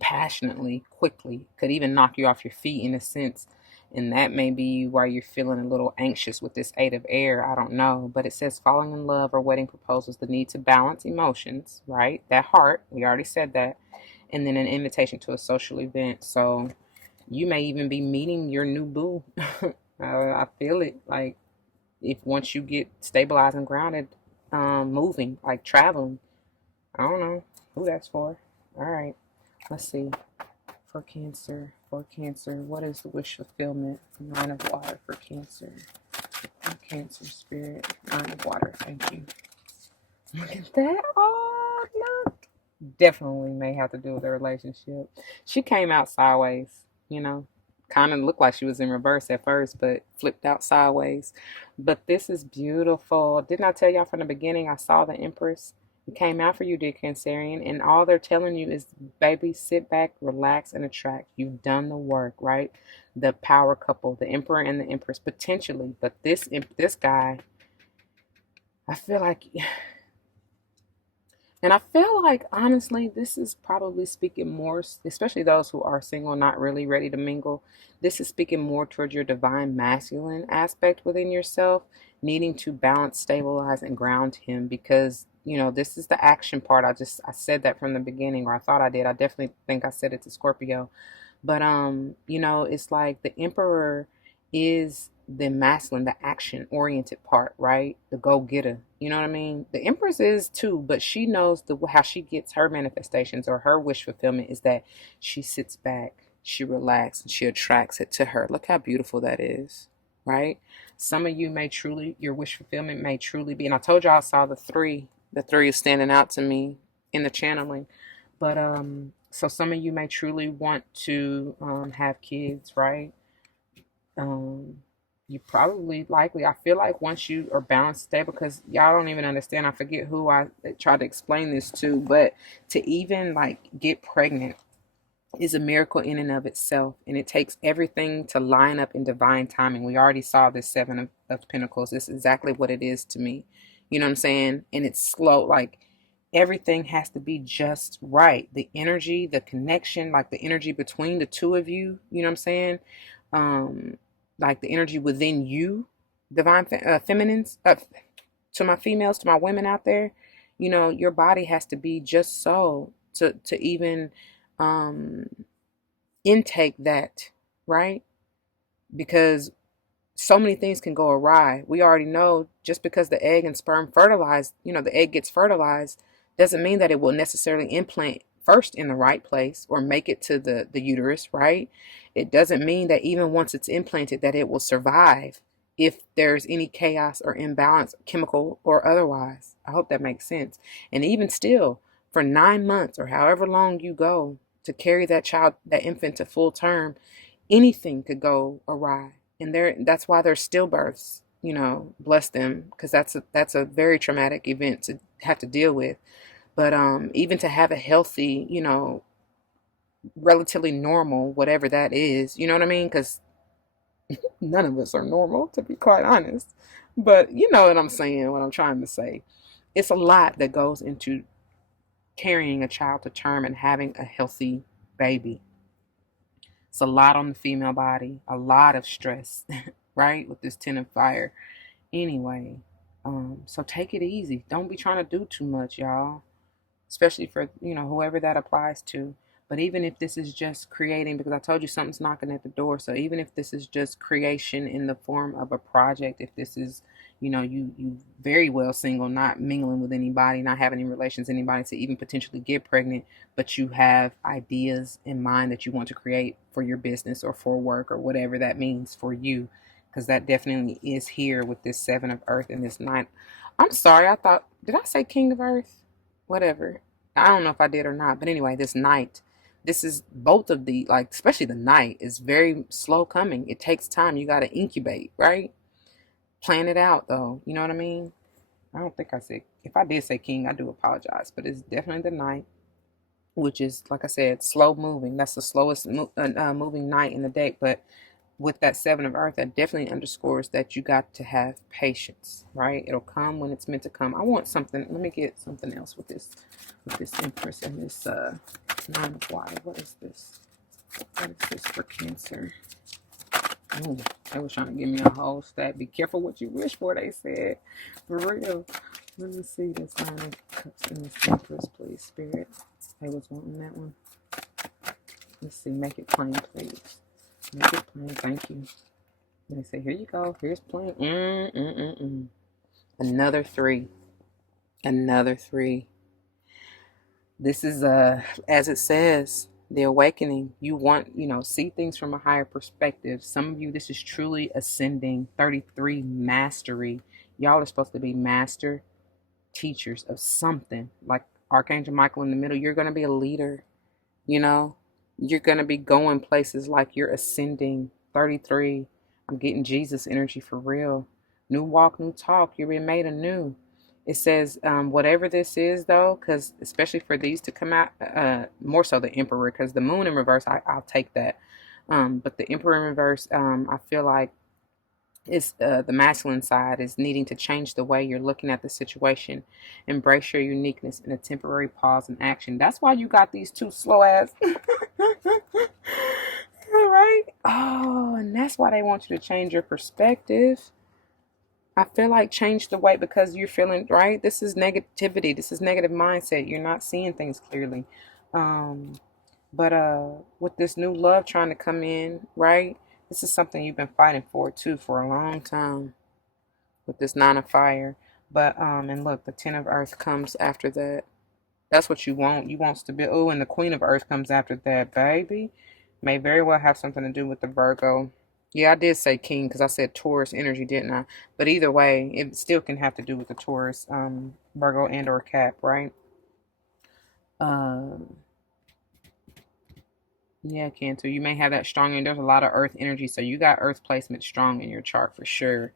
passionately, quickly, could even knock you off your feet in a sense. And that may be why you're feeling a little anxious with this Eight of Air. I don't know. But it says falling in love or wedding proposals, the need to balance emotions, right? That heart, we already said that. And then an invitation to a social event. So you may even be meeting your new boo. I feel it. Like if once you get stabilized and grounded, moving, like traveling. I don't know who that's for. All right. Let's see. For Cancer, what is the wish fulfillment? 9 of Water for Cancer. Cancer spirit. 9 of Water. Thank you. Look at that. Oh, look. Definitely may have to do with a relationship. She came out sideways, kind of looked like she was in reverse at first, but flipped out sideways. But this is beautiful. Didn't I tell y'all from the beginning? I saw the Empress. It came out for you, dear Cancerian, and all they're telling you is, baby, sit back, relax, and attract. You've done the work, right? The power couple, the Emperor and the Empress, potentially. But this guy, I feel like, and I feel like, honestly, this is probably speaking more, especially those who are single, not really ready to mingle. This is speaking more towards your divine masculine aspect within yourself, needing to balance, stabilize, and ground him because, this is the action part. I said that from the beginning, or I thought I did. I definitely think I said it to Scorpio. But it's like the Emperor is the masculine, the action oriented part, right? The go getter. You know what I mean? The Empress is too, but she knows how she gets her manifestations or her wish fulfillment is that she sits back, she relaxes, and she attracts it to her. Look how beautiful that is, right? Some of you may truly, your wish fulfillment may truly be, and I told y'all I saw the three. The three is standing out to me in the channeling. But so some of you may truly want to have kids, right? Um, you probably likely, I feel like once you are balanced, stable, because y'all don't even understand. I forget who I tried to explain this to, but to even like get pregnant is a miracle in and of itself, and it takes everything to line up in divine timing. We already saw this seven of Pentacles. This is exactly what it is to me. You know what I'm saying? And it's slow, like everything has to be just right. The energy, the connection, like the energy between the two of you, you know what I'm saying? Um, like the energy within you, divine feminines, to my females, to my women out there, your body has to be just so to even um intake that, right? Because so many things can go awry. We already know just because the egg and sperm fertilize, the egg gets fertilized, doesn't mean that it will necessarily implant first in the right place or make it to the uterus, right? It doesn't mean that even once it's implanted that it will survive if there's any chaos or imbalance, chemical or otherwise. I hope that makes sense. And even still, for 9 months or however long you go to carry that child, that infant to full term, anything could go awry. And that's why there's stillbirths, bless them, because that's a very traumatic event to have to deal with. But even to have a healthy, relatively normal, whatever that is, you know what I mean? Because none of us are normal, to be quite honest. But you know what I'm saying, what I'm trying to say. It's a lot that goes into carrying a child to term and having a healthy baby. It's a lot on the female body, a lot of stress, right? With this 10 of fire. Anyway, so take it easy. Don't be trying to do too much, y'all. Especially for, whoever that applies to. But even if this is just creating, because I told you something's knocking at the door. So even if this is just creation in the form of a project, if this is, you very well single, not mingling with anybody, not having any relations with anybody to even potentially get pregnant, but you have ideas in mind that you want to create for your business or for work or whatever that means for you, because that definitely is here with this Seven of Earth and this Nine. I'm sorry, did I say King of Earth? Whatever. I don't know if I did or not, but anyway, this Knight. This is both of the, like, especially the Knight is very slow coming. It takes time. You got to incubate, right? Plan it out, though. You know what I mean? I don't think I said, if I did say King, I do apologize, but it's definitely the Knight, which is, like I said, slow moving. That's the slowest moving Knight in the deck, but with that Seven of Earth, that definitely underscores that you got to have patience, right? It'll come when it's meant to come. I want something. Let me get something else with this Empress and this Nine of Water. What is this? What is this for Cancer? Oh, they was trying to give me a whole stat. Be careful what you wish for, they said. For real. Let me see this Nine of Cups and this Empress, please, Spirit. They was wanting that one. Let's see. Make it plain, please. Make it plain. Thank you. And they say, here you go. Here's plain. Another three. Another three. This is as it says, the awakening. You want, see things from a higher perspective. Some of you, this is truly ascending. 33, mastery. Y'all are supposed to be master teachers of something. Like Archangel Michael in the middle, you're going to be a leader, You're going to be going places like you're ascending. 33. I'm getting Jesus energy for real. New walk, new talk. You're being made anew. It says, whatever this is, though, because especially for these to come out, more so the Emperor, because the Moon in reverse, I'll take that. But the Emperor in reverse, I feel like is the masculine side is needing to change the way you're looking at the situation. Embrace your uniqueness in a temporary pause in action. That's why you got these two slow ass. Right? Oh, and that's why they want you to change your perspective. I feel like change the way because you're feeling right. This is negativity. This is negative mindset. You're not seeing things clearly. Um, but with this new love trying to come in, right? This is something you've been fighting for too for a long time with this nine of fire. But and look, the ten of earth comes after that. That's what you want. You want stability. Oh, and the queen of earth comes after that, baby. May very well have something to do with the Virgo. Yeah, I did say king because I said Taurus energy, didn't I? But either way, it still can have to do with the Taurus, Virgo and or Cap, right? Um, yeah, Cancer. You may have that strong, and there's a lot of Earth energy, so you got Earth placement strong in your chart for sure.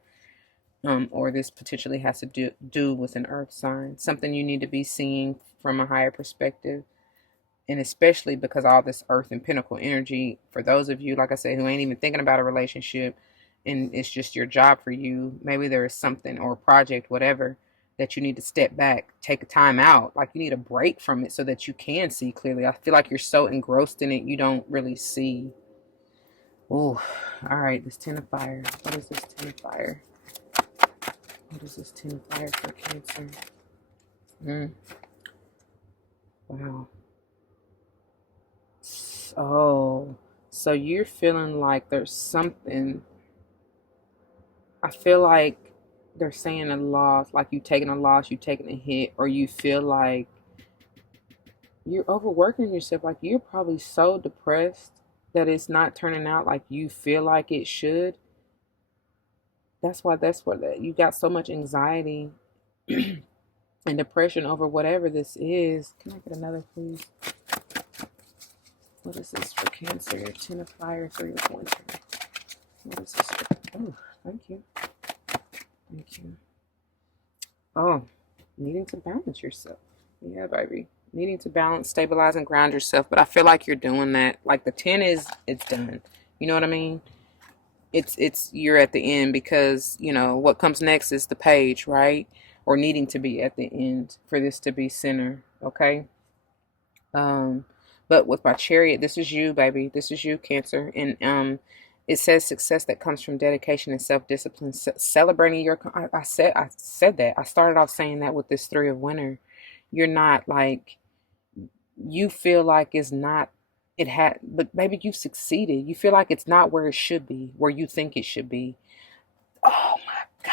Or this potentially has to do with an Earth sign, something you need to be seeing from a higher perspective, and especially because all this Earth and Pinnacle energy. For those of you, like I said, who ain't even thinking about a relationship, and it's just your job for you, maybe there is something or a project, whatever, that you need to step back, take a time out, like you need a break from it so that you can see clearly. I feel like you're so engrossed in it, you don't really see. Oh, all right, this ten of fire. What is this ten of fire? What is this ten of fire for Cancer? Mm, wow. Oh, so you're feeling like there's something. I feel like they're saying a loss, like you taking a loss, you taking a hit, or you feel like you're overworking yourself. Like you're probably so depressed that it's not turning out like you feel like it should. That's what you got so much anxiety and depression over whatever this is. Can I get another, please? What is this for Cancer? Ten of fire, three of winter. What is this? Oh, thank you. Thank you. Oh, needing to balance yourself. Yeah, baby. Needing to balance, stabilize, and ground yourself. But I feel like you're doing that. Like the 10 is, it's done. You know what I mean? It's you're at the end because, what comes next is the page, right? Or needing to be at the end for this to be center. Okay. Um, but with my chariot, this is you, baby. This is you, Cancer. And it says success that comes from dedication and self-discipline. Celebrating your, I said that. I started off saying that with this three of winter. You're not like, you feel like it's not, it had, but maybe you've succeeded. You feel like it's not where it should be, where you think it should be. Oh my God.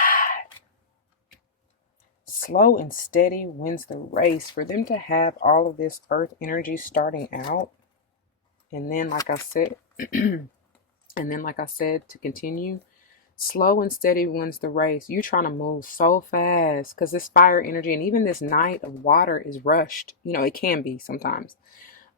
Slow and steady wins the race. For them to have all of this earth energy starting out, and then like I said, and then like I said, to continue, slow and steady wins the race. You're trying to move so fast because this fire energy and even this night of water is rushed. It can be sometimes.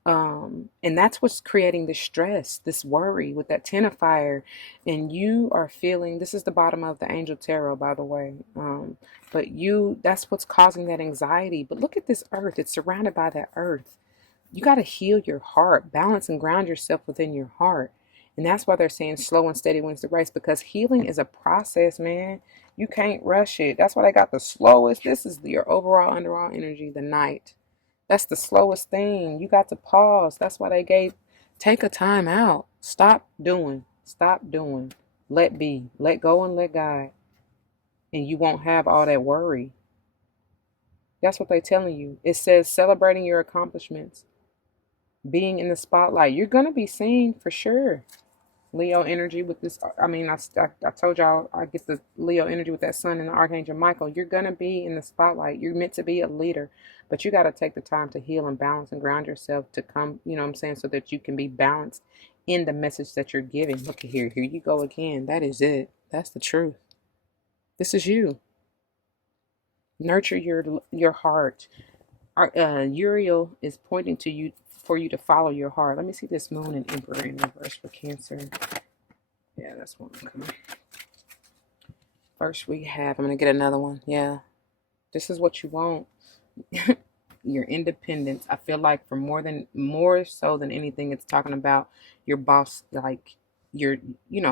And that's what's creating the stress, this worry with that ten of fire. And you are feeling, this is the bottom of the angel tarot, by the way. But that's what's causing that anxiety. But look at this earth. It's surrounded by that earth. You got to heal your heart, balance and ground yourself within your heart. And that's why they're saying slow and steady wins the race, because healing is a process, man. You can't rush it. That's why they got the slowest. This is your overall underall energy, the night. That's the slowest thing. You got to pause. That's why they take a time out. Stop doing. Stop doing. Let be. Let go and let God. And you won't have all that worry. That's what they're telling you. It says celebrating your accomplishments, being in the spotlight. You're going to be seen for sure. Leo energy with this. I mean, I told y'all I get the Leo energy with that sun and the Archangel Michael. You're going to be in the spotlight. You're meant to be a leader, but you got to take the time to heal and balance and ground yourself to come, you know what I'm saying, so that you can be balanced in the message that you're giving. Look at here. Here you go again. That is it. That's the truth. This is you. Nurture your heart. Uriel is pointing to you for you to follow your heart. Let me see this moon and emperor in reverse for Cancer. Yeah, that's one coming. First we have, I'm going to get another one. Yeah, this is what you want. Your independence. I feel like for more so than anything, it's talking about your boss, like you're,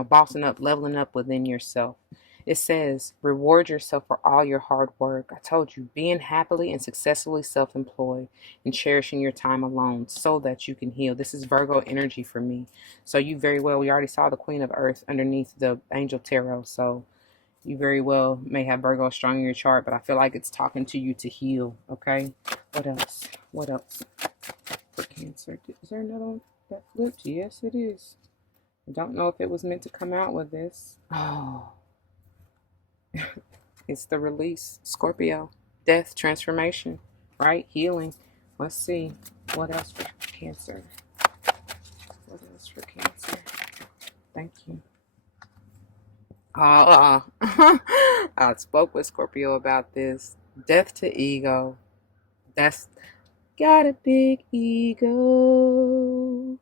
bossing up, leveling up within yourself. It says, reward yourself for all your hard work. I told you, being happily and successfully self-employed and cherishing your time alone so that you can heal. This is Virgo energy for me. So you very well, we already saw the Queen of Earth underneath the Angel Tarot. So you very well may have Virgo strong in your chart, but I feel like it's talking to you to heal, okay? What else? What else for Cancer? Is there another one that flipped? Yes, it is. I don't know if it was meant to come out with this. Oh, it's the release. Scorpio. Death, transformation, right? Healing. Let's see. What else for Cancer? What else for Cancer? Thank you. I spoke with Scorpio about this. Death to ego. That's got a big ego.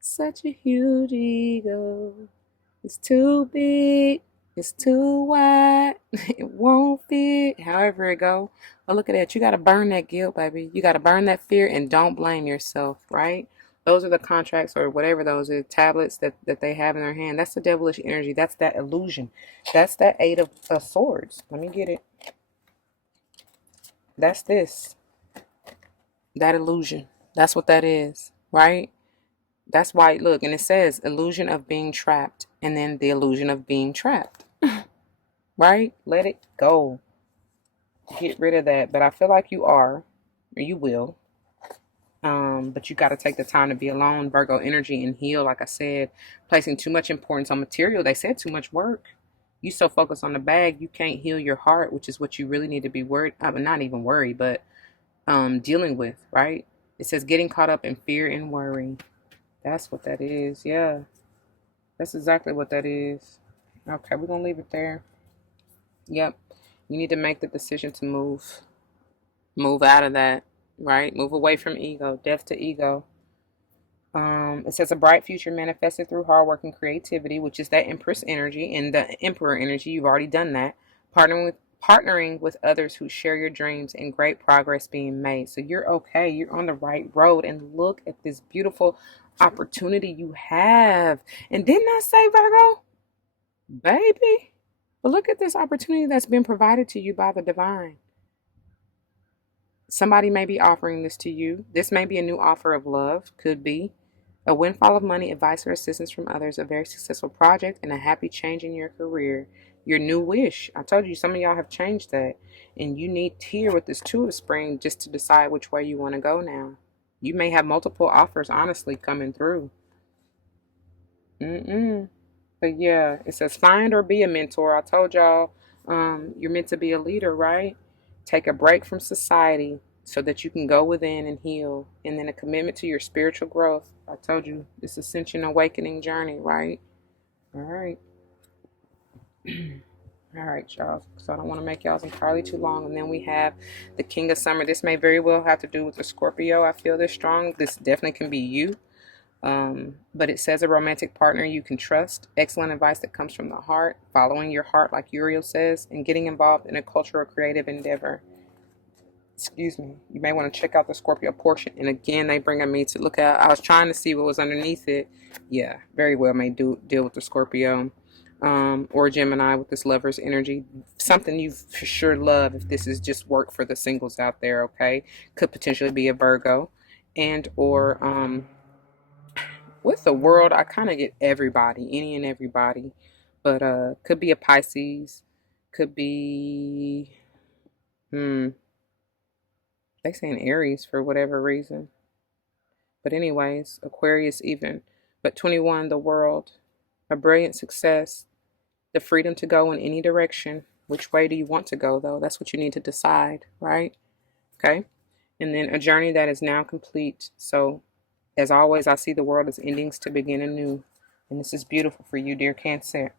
Such a huge ego. It's too big. It's too wide. It won't fit. However it go. But look at that. You got to burn that guilt, baby. You got to burn that fear and don't blame yourself, right? Those are the contracts or whatever those are, tablets that they have in their hand. That's the devilish energy. That's that illusion. That's that Eight of Swords. Let me get it. That's this. That illusion. That's what that is, right? That's why, look, and it says illusion of being trapped and then the illusion of being trapped, right? Let it go. Get rid of that. But I feel like you are, or you will. But you got to take the time to be alone, Virgo energy, and heal. Like I said, placing too much importance on material. They said too much work. You so focused on the bag, you can't heal your heart, which is what you really need to be worried. I mean, not even worried, but dealing with, right? It says getting caught up in fear and worry. That's what that is. Yeah, that's exactly what that is. Okay, we're gonna leave it there. Yep, you need to make the decision to move out of that, right? Move away from ego. Death to ego. It says a bright future manifested through hard work and creativity, which is that Empress energy and the Emperor energy. You've already done that. Partnering with others who share your dreams and great progress being made. So you're okay. You're on the right road. And look at this beautiful opportunity you have. And didn't I say, Virgo? Baby. But look at this opportunity that's been provided to you by the divine. Somebody may be offering this to you. This may be a new offer of love. Could be. A windfall of money, advice, or assistance from others, a very successful project, and a happy change in your career. Your new wish. I told you some of y'all have changed that. And you need here with this Two of Spring just to decide which way you want to go now. You may have multiple offers, honestly, coming through. But yeah, it says find or be a mentor. I told y'all you're meant to be a leader, right? Take a break from society so that you can go within and heal. And then a commitment to your spiritual growth. I told you this ascension awakening journey, right? All right. All right, y'all. So I don't want to make y'all entirely too long. And then we have the King of Summer. This may very well have to do with the Scorpio. I feel this strong. This definitely can be you. But it says a romantic partner you can trust. Excellent advice that comes from the heart. Following your heart, like Uriel says, and getting involved in a cultural creative endeavor. Excuse me. You may want to check out the Scorpio portion. And again, they bring me to look at. I was trying to see what was underneath it. Yeah, very well may deal with the Scorpio. Or Gemini with this lover's energy. Something you for sure love if this is just work for the singles out there, okay? Could potentially be a Virgo. And or with the world, I kind of get everybody, any and everybody. But could be a Pisces. Could be they say an Aries for whatever reason. But anyways, Aquarius even. But 21, the world. A brilliant success. The freedom to go in any direction. Which way do you want to go, though? That's what you need to decide, right? Okay. And then a journey that is now complete. So, as always, I see the world as endings to begin anew. And this is beautiful for you, dear Cancer.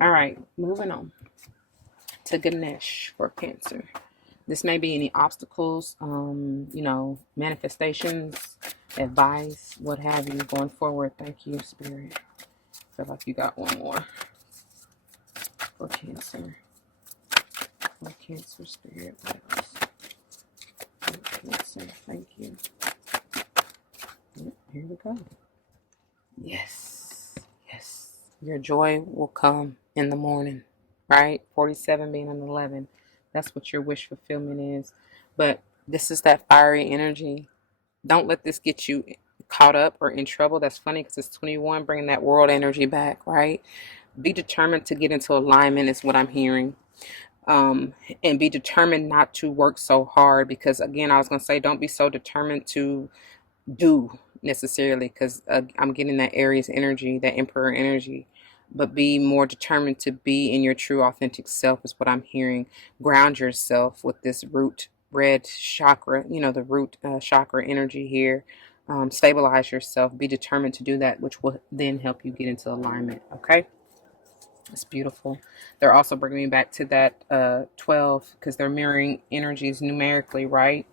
All right, moving on to Ganesh for Cancer. This may be any obstacles, manifestations, advice, what have you, going forward. Thank you, Spirit. Feel like you got one more for Cancer. For Cancer, Spirit. What else? For Cancer. Thank you. Here we go. Yes. Yes. Your joy will come in the morning, right? 47 being an 11. That's what your wish fulfillment is. But this is that fiery energy. Don't let this get you caught up or in trouble. That's funny because it's 21, bringing that world energy back, right? Be determined to get into alignment is what I'm hearing. And be determined not to work so hard because, again, I was going to say, don't be so determined to do necessarily because I'm getting that Aries energy, that Emperor energy, but be more determined to be in your true authentic self is what I'm hearing. Ground yourself with this root red chakra, the root chakra energy here. Stabilize yourself, be determined to do that, which will then help you get into alignment. Okay, it's beautiful. They're also bringing me back to that 12 because they're mirroring energies numerically, right?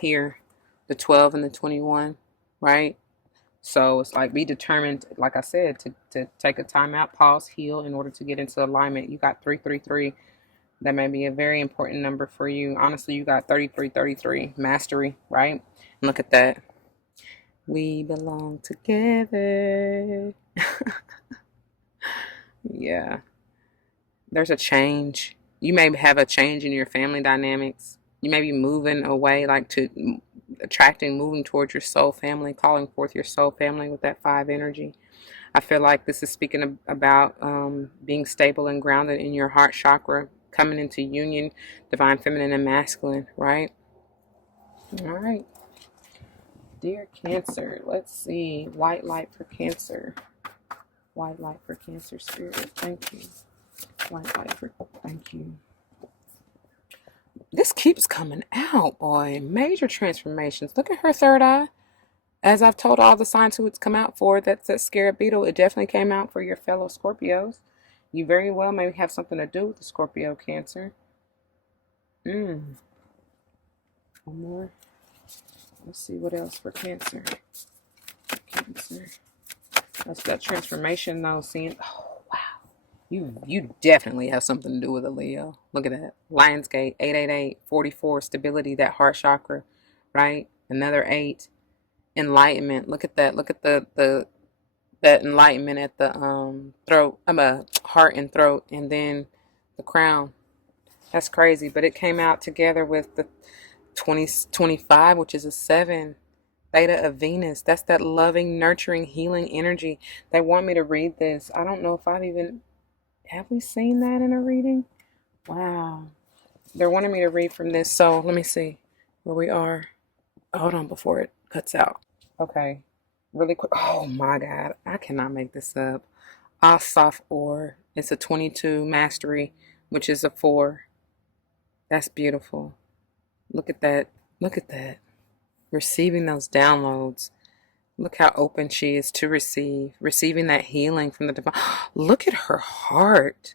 Here, the 12 and the 21, right? So it's like be determined, like I said, to take a time out, pause, heal in order to get into alignment. You got 333. That may be a very important number for you. Honestly, you got 3333, mastery, right? And look at that. We belong together. Yeah. There's a change. You may have a change in your family dynamics. You may be moving away, like to attracting, moving towards your soul family, calling forth your soul family with that 5 energy. I feel like this is speaking about being stable and grounded in your heart chakra, coming into union, divine feminine and masculine, right? All right. Dear Cancer, let's see. White light for Cancer. White light for Cancer, Spirit. Thank you. White light for, thank you. This keeps coming out, boy. Major transformations. Look at her third eye. As I've told all the signs who it's come out for, that's that scarab beetle. It definitely came out for your fellow Scorpios. You very well may have something to do with the Scorpio Cancer. One more. Let's see what else for Cancer. Cancer. That's that transformation though. Seeing, oh wow. You definitely have something to do with a Leo. Look at that. Lionsgate, 888, 44, stability, that heart chakra, right? Another 8. Enlightenment. Look at that. Look at the that enlightenment at the throat. Heart and throat, and then the crown. That's crazy. But it came out together with the 2025, which is a 7. Theta of Venus. That's that loving, nurturing, healing energy. They want me to read this. I don't know if have we seen that in a reading? Wow. They're wanting me to read from this. So let me see where we are. Hold on before it cuts out. Okay. Really quick. Oh my God. I cannot make this up. Asaf Or. It's a 22 mastery, which is a 4. That's beautiful. Look at that. Look at that. Receiving those downloads. Look how open she is to receiving that healing from the divine. Look at her heart.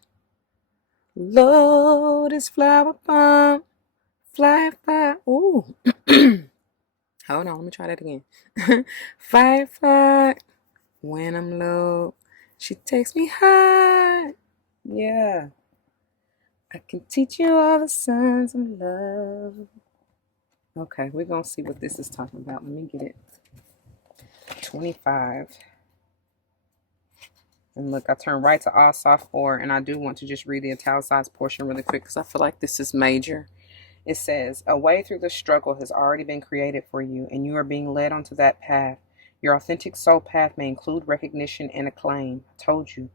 Lotus flower bomb, fly, fly. Ooh. Hold on, let me try that again. Firefly, when I'm low, she takes me high. Yeah. I can teach you all the signs of love. Okay, we're going to see what this is talking about. Let me get it. 25. And look, I turn right to all soft 4, and I do want to just read the italicized portion really quick because I feel like this is major. It says, a way through the struggle has already been created for you, and you are being led onto that path. Your authentic soul path may include recognition and acclaim. I told you.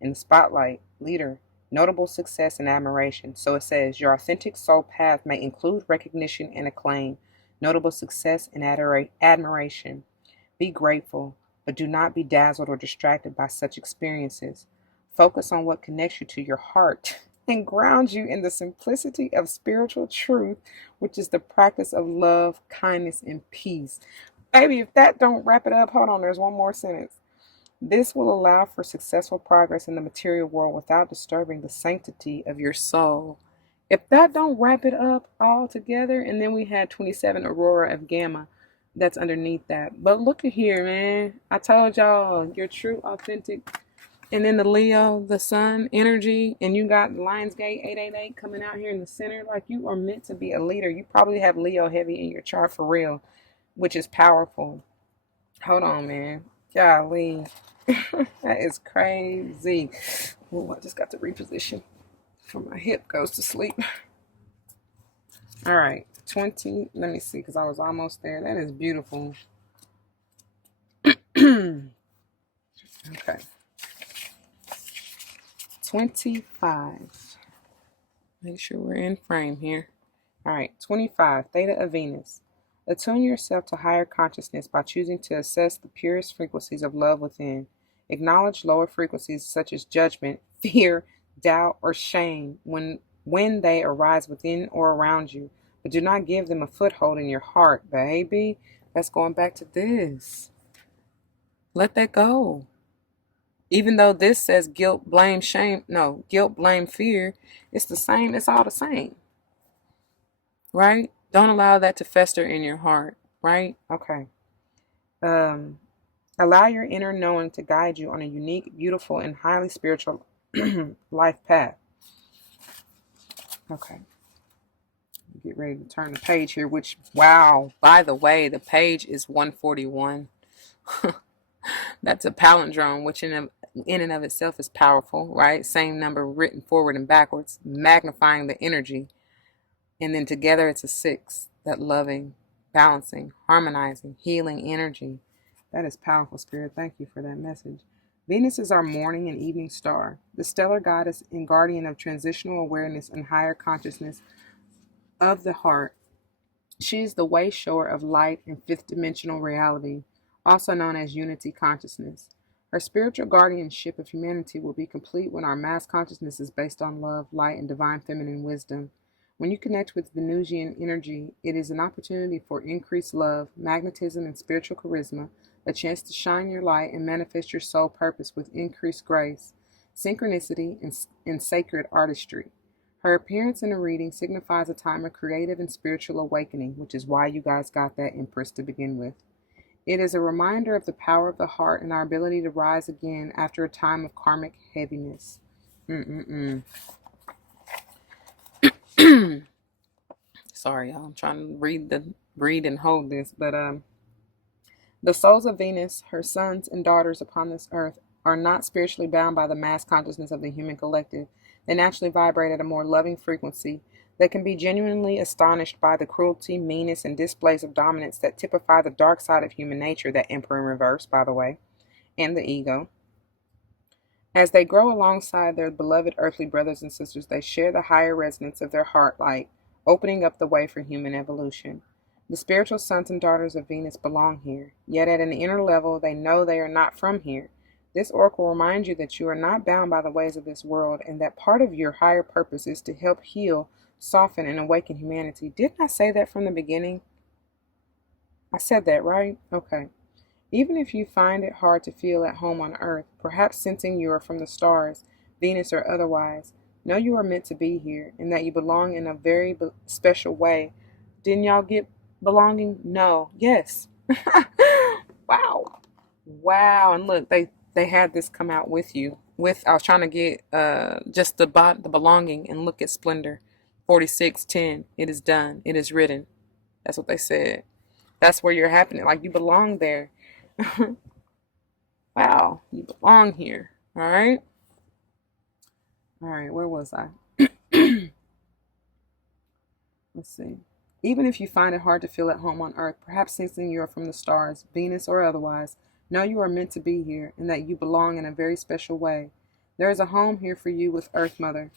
In the spotlight, leader, notable success and admiration. So it says, your authentic soul path may include recognition and acclaim, notable success and admiration. Be grateful, but do not be dazzled or distracted by such experiences. Focus on what connects you to your heart and grounds you in the simplicity of spiritual truth, which is the practice of love, kindness, and peace. Baby, if that don't wrap it up, hold on, there's one more sentence. This will allow for successful progress in the material world without disturbing the sanctity of your soul. If that don't wrap it up all together, and then we had 27 Aurora of Gamma that's underneath that. But look at here, man. I told y'all, your true, authentic. And then the Leo, the Sun energy, and you got Lionsgate 888 coming out here in the center. Like, you are meant to be a leader. You probably have Leo heavy in your chart for real, which is powerful. Hold on, man. Golly. That is crazy. Oh, I just got to reposition before my hip goes to sleep. All right, 20. Let me see, because I was almost there. That is beautiful. Okay. 25. Make sure we're in frame here. All right, 25. Theta of Venus. Attune yourself to higher consciousness by choosing to assess the purest frequencies of love within. Acknowledge lower frequencies such as judgment, fear, doubt, or shame when they arise within or around you, but do not give them a foothold in your heart, baby. That's going back to this. Let that go. Even though this says guilt, blame, shame, no, guilt, blame, fear, it's the same, it's all the same. Right? Don't allow that to fester in your heart, right? Okay. Allow your inner knowing to guide you on a unique, beautiful, and highly spiritual life path. Okay. Get ready to turn the page here, which, wow, by the way, the page is 141. That's a palindrome, which in and of itself is powerful, right? Same number written forward and backwards, magnifying the energy. And then together it's a 6, that loving, balancing, harmonizing, healing energy. That is powerful, Spirit. Thank you for that message. Venus is our morning and evening star, the stellar goddess and guardian of transitional awareness and higher consciousness of the heart. She is the way shower of light and fifth dimensional reality, also known as unity consciousness. Her spiritual guardianship of humanity will be complete when our mass consciousness is based on love, light, and divine feminine wisdom. When you connect with Venusian energy, it is an opportunity for increased love, magnetism, and spiritual charisma, a chance to shine your light and manifest your soul purpose with increased grace, synchronicity, and sacred artistry. Her appearance in a reading signifies a time of creative and spiritual awakening, which is why you guys got that Empress to begin with. It is a reminder of the power of the heart and our ability to rise again after a time of karmic heaviness. Sorry, y'all. I'm trying to read and hold this, but the souls of Venus, her sons and daughters upon this earth, are not spiritually bound by the mass consciousness of the human collective. They naturally vibrate at a more loving frequency. They can be genuinely astonished by the cruelty, meanness, and displays of dominance that typify the dark side of human nature, that Emperor in reverse, by the way, and the ego. As they grow alongside their beloved earthly brothers and sisters, they share the higher resonance of their heart light, opening up the way for human evolution. The spiritual sons and daughters of Venus belong here, yet at an inner level they know they are not from here. This oracle reminds you that you are not bound by the ways of this world, and that part of your higher purpose is to help heal, soften, and awaken humanity. Didn't I say that from the beginning? I said that, right? Okay. Even if you find it hard to feel at home on Earth, perhaps sensing you are from the stars, Venus or otherwise, know you are meant to be here, and that you belong in a very special way. Didn't y'all get belonging? No. Yes. Wow. Wow. And look, they had this come out with you. I was trying to get just the belonging, and look at Splendor. 46:10. It is done. It is written. That's what they said. That's where you're happening. Like, you belong there. Wow, you belong here. All right. Where was I? Let's see. Even if you find it hard to feel at home on Earth, perhaps sensing you are from the stars, Venus or otherwise, know you are meant to be here, and that you belong in a very special way. There is a home here for you with Earth Mother.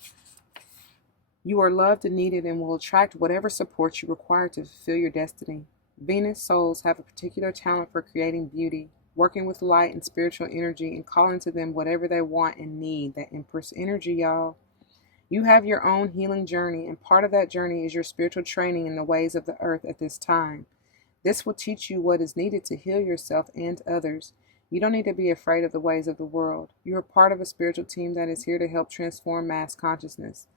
You are loved and needed, and will attract whatever support you require to fulfill your destiny. Venus souls have a particular talent for creating beauty, working with light and spiritual energy, and calling to them whatever they want and need. That Empress energy, y'all. You have your own healing journey, and part of that journey is your spiritual training in the ways of the earth at this time. This will teach you what is needed to heal yourself and others. You don't need to be afraid of the ways of the world. You are part of a spiritual team that is here to help transform mass consciousness.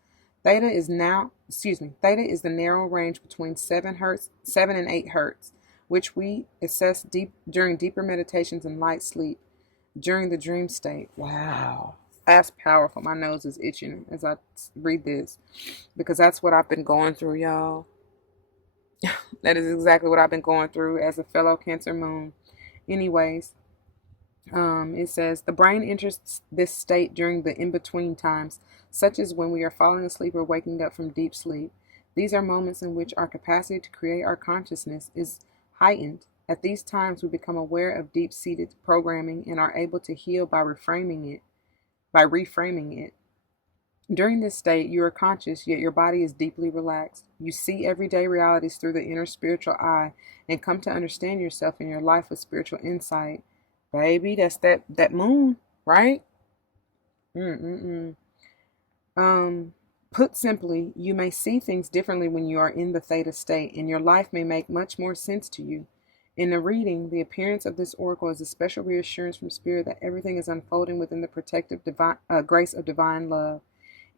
Theta is the narrow range between 7 and 8 hertz, which we assess during deeper meditations and light sleep during the dream state. Wow. That's powerful. My nose is itching as I read this because that's what I've been going through, y'all. That is exactly what I've been going through as a fellow Cancer moon. Anyways, it says the brain enters this state during the in-between times, such as when we are falling asleep or waking up from deep sleep. These are moments in which our capacity to create our consciousness is heightened. At these times, we become aware of deep-seated programming and are able to heal by reframing it. During this state, you are conscious, yet your body is deeply relaxed. You see everyday realities through the inner spiritual eye and come to understand yourself and your life with spiritual insight. Baby, that's that moon, right? Put simply, you may see things differently when you are in the theta state, and your life may make much more sense to you. In the reading, the appearance of this oracle is a special reassurance from Spirit that everything is unfolding within the protective grace of divine love,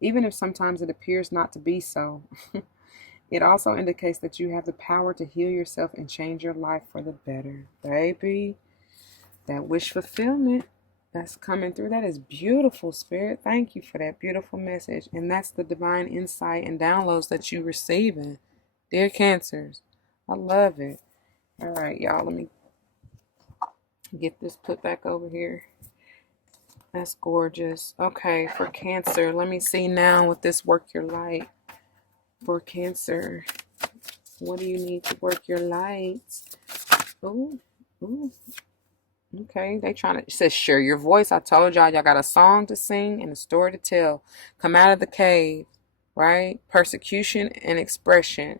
even if sometimes it appears not to be so. It also indicates that you have the power to heal yourself and change your life for the better. Baby, that wish fulfillment that's coming through, that is beautiful, Spirit. Thank you for that beautiful message. And that's the divine insight and downloads that you're receiving. Dear Cancers, I love it. All right, y'all, let me get this put back over here. That's gorgeous. Okay, for Cancer, let me see now with this work your light. For Cancer, what do you need to work your light? Ooh. Okay, they trying to, it says share your voice. I told y'all got a song to sing and a story to tell. Come out of the cave, right? Persecution and expression.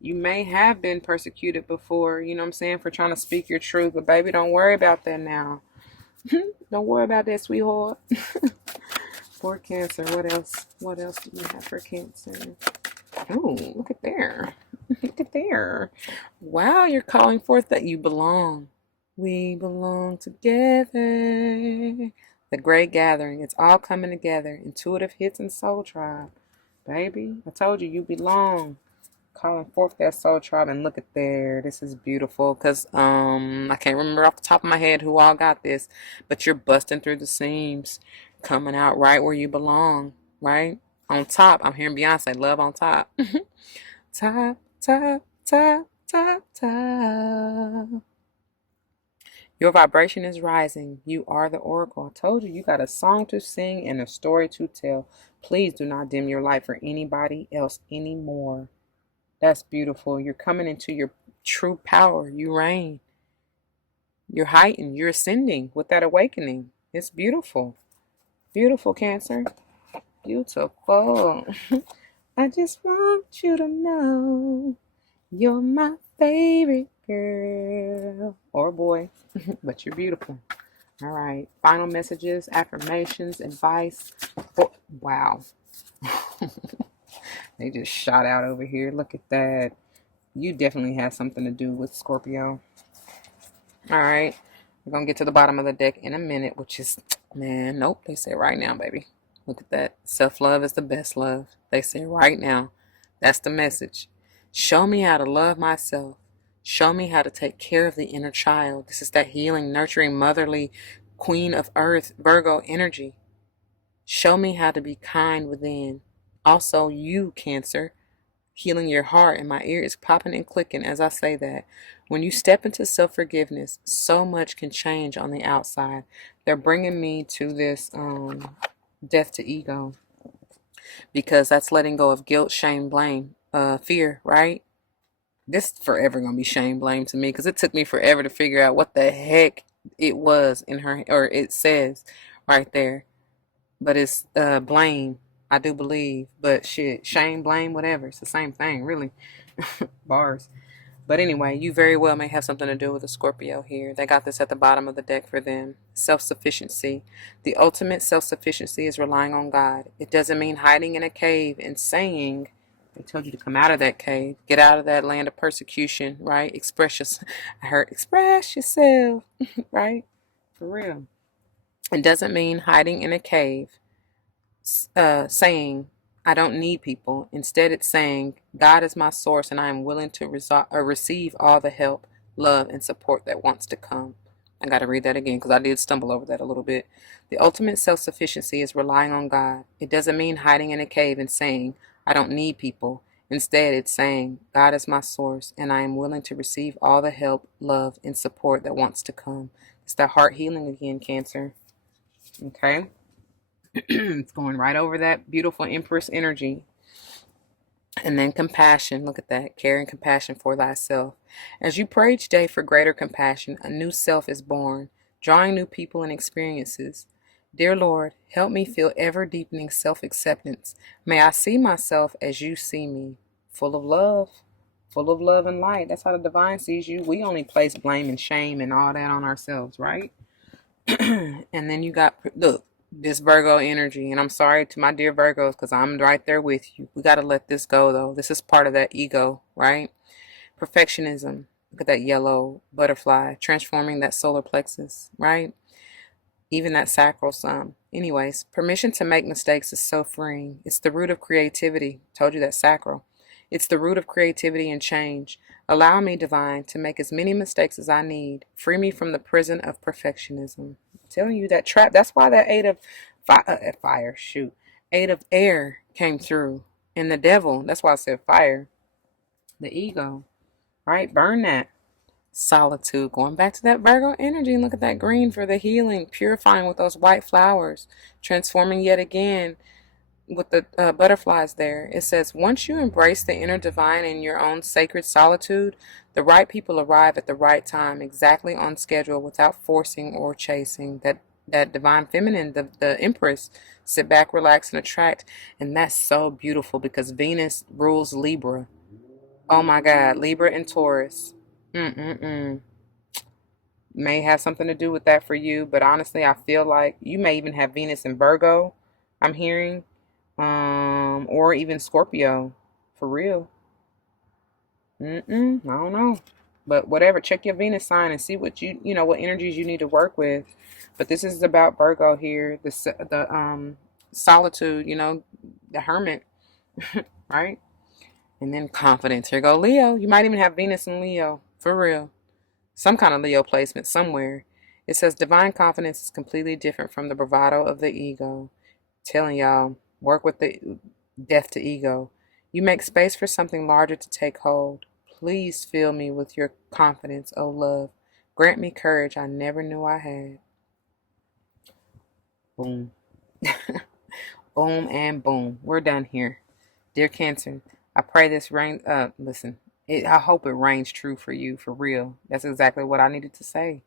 You may have been persecuted before, you know what I'm saying, for trying to speak your truth. But baby, don't worry about that now. Don't worry about that, sweetheart. For Cancer, what else? What else do we have for Cancer? Oh, look at there. Look at there. Wow, you're calling forth that you belong. We belong together. The great gathering. It's all coming together. Intuitive hits and soul tribe. Baby, I told you belong. Calling forth that soul tribe, and look at there. This is beautiful because I can't remember off the top of my head who all got this, but you're busting through the seams, coming out right where you belong, right? On top. I'm hearing Beyonce, love on top. Top, top, top, top, top. Your vibration is rising. You are the oracle. I told you, you got a song to sing and a story to tell. Please do not dim your light for anybody else anymore. That's beautiful. You're coming into your true power. You reign. You're heightened. You're ascending with that awakening. It's beautiful. Beautiful, Cancer. Beautiful. I just want you to know you're my favorite girl or boy, but you're beautiful. All right. Final messages, affirmations, advice. Oh, wow. They just shot out over here. Look at that. You definitely have something to do with Scorpio. All right. We're going to get to the bottom of the deck in a minute, which is, man, nope. They say right now, baby. Look at that. Self-love is the best love. They say right now. That's the message. Show me how to love myself. Show me how to take care of the inner child. This is that healing, nurturing, motherly, queen of earth, Virgo energy. Show me how to be kind within. Also, you, Cancer, healing your heart, and my ear is popping and clicking as I say that. When you step into self-forgiveness, so much can change on the outside. They're bringing me to this death to ego, because that's letting go of guilt, shame, blame, fear, right? This forever gonna be shame, blame to me, because it took me forever to figure out what the heck it was in her, or it says right there. But it's blame, I do believe. But shit, shame, blame, whatever. It's the same thing, really. Bars. But anyway, you very well may have something to do with a Scorpio here. They got this at the bottom of the deck for them. Self-sufficiency. The ultimate self-sufficiency is relying on God. It doesn't mean hiding in a cave and saying, they told you to come out of that cave. Get out of that land of persecution, right? Express yourself, right? For real. It doesn't mean hiding in a cave, saying, I don't need people. Instead, it's saying, God is my source and I am willing to receive all the help, love, and support that wants to come. I got to read that again because I did stumble over that a little bit. The ultimate self sufficiency is relying on God. It doesn't mean hiding in a cave and saying, I don't need people. Instead, it's saying, God is my source and I am willing to receive all the help, love, and support that wants to come. It's that heart healing again, Cancer. Okay? It's going right over that beautiful Empress energy. And then compassion. Look at that. Care and compassion for thyself. As you pray each day for greater compassion, a new self is born, drawing new people and experiences. Dear Lord, help me feel ever deepening self-acceptance. May I see myself as you see me, full of love and light. That's how the divine sees you. We only place blame and shame and all that on ourselves, right? And then you got, look, this Virgo energy. And I'm sorry to my dear Virgos because I'm right there with you. We got to let this go, though. This is part of that ego, right? Perfectionism. Look at that yellow butterfly transforming that solar plexus, right? Even that sacral some. Anyways, permission to make mistakes is so freeing. It's the root of creativity. Told you that sacral. It's the root of creativity and change. Allow me, divine, to make as many mistakes as I need. Free me from the prison of perfectionism. I'm telling you that trap. That's why that eight of air came through. And the devil, that's why I said fire. The ego, right? Burn that. Solitude. Going back to that Virgo energy. Look at that green for the healing. Purifying with those white flowers. Transforming yet again with the butterflies there. It says, once you embrace the inner divine in your own sacred solitude, the right people arrive at the right time, exactly on schedule, without forcing or chasing. That divine feminine, the Empress, sit back, relax, and attract. And that's so beautiful because Venus rules Libra. Oh my God, Libra and Taurus. Mm-mm-mm. May have something to do with that for you, but honestly, I feel like you may even have Venus in Virgo, I'm hearing, or even Scorpio, for real. I don't know, but whatever. Check your Venus sign and see what what energies you need to work with. But this is about Virgo here, the solitude, the hermit, right? And then confidence. Here go Leo. You might even have Venus in Leo, for real. Some kind of Leo placement somewhere. It says divine confidence is completely different from the bravado of the ego. Telling y'all, work with the death to ego. You make space for something larger to take hold. Please fill me with your confidence, O love. Grant me courage I never knew I had. Boom. Boom and boom. We're done here. Dear Cancer, I pray this rain. Listen, I hope it rains true for you, for real. That's exactly what I needed to say.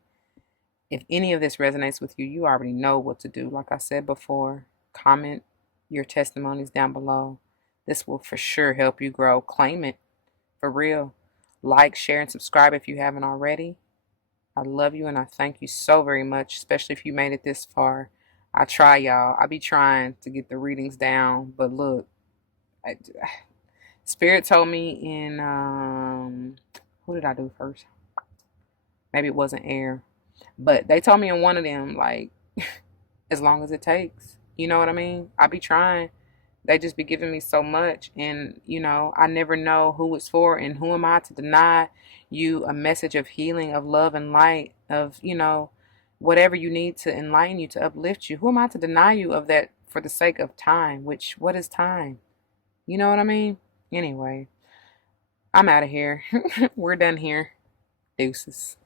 If any of this resonates with you, you already know what to do. Like I said before, comment your testimonies down below. This will for sure help you grow. Claim it, for real. Like, share, and subscribe if you haven't already. I love you and I thank you so very much, especially if you made it this far. I try, y'all. I be trying to get the readings down, but look, Spirit told me in who did I do first? Maybe it wasn't air, but they told me in one of them, like, as long as it takes. You know what I mean? I be trying. They just be giving me so much, and I never know who it's for, and who am I to deny you a message of healing, of love and light, of whatever you need to enlighten you, to uplift you. Who am I to deny you of that for the sake of time? Which, what is time? You know what I mean? Anyway, I'm out of here. We're done here. Deuces.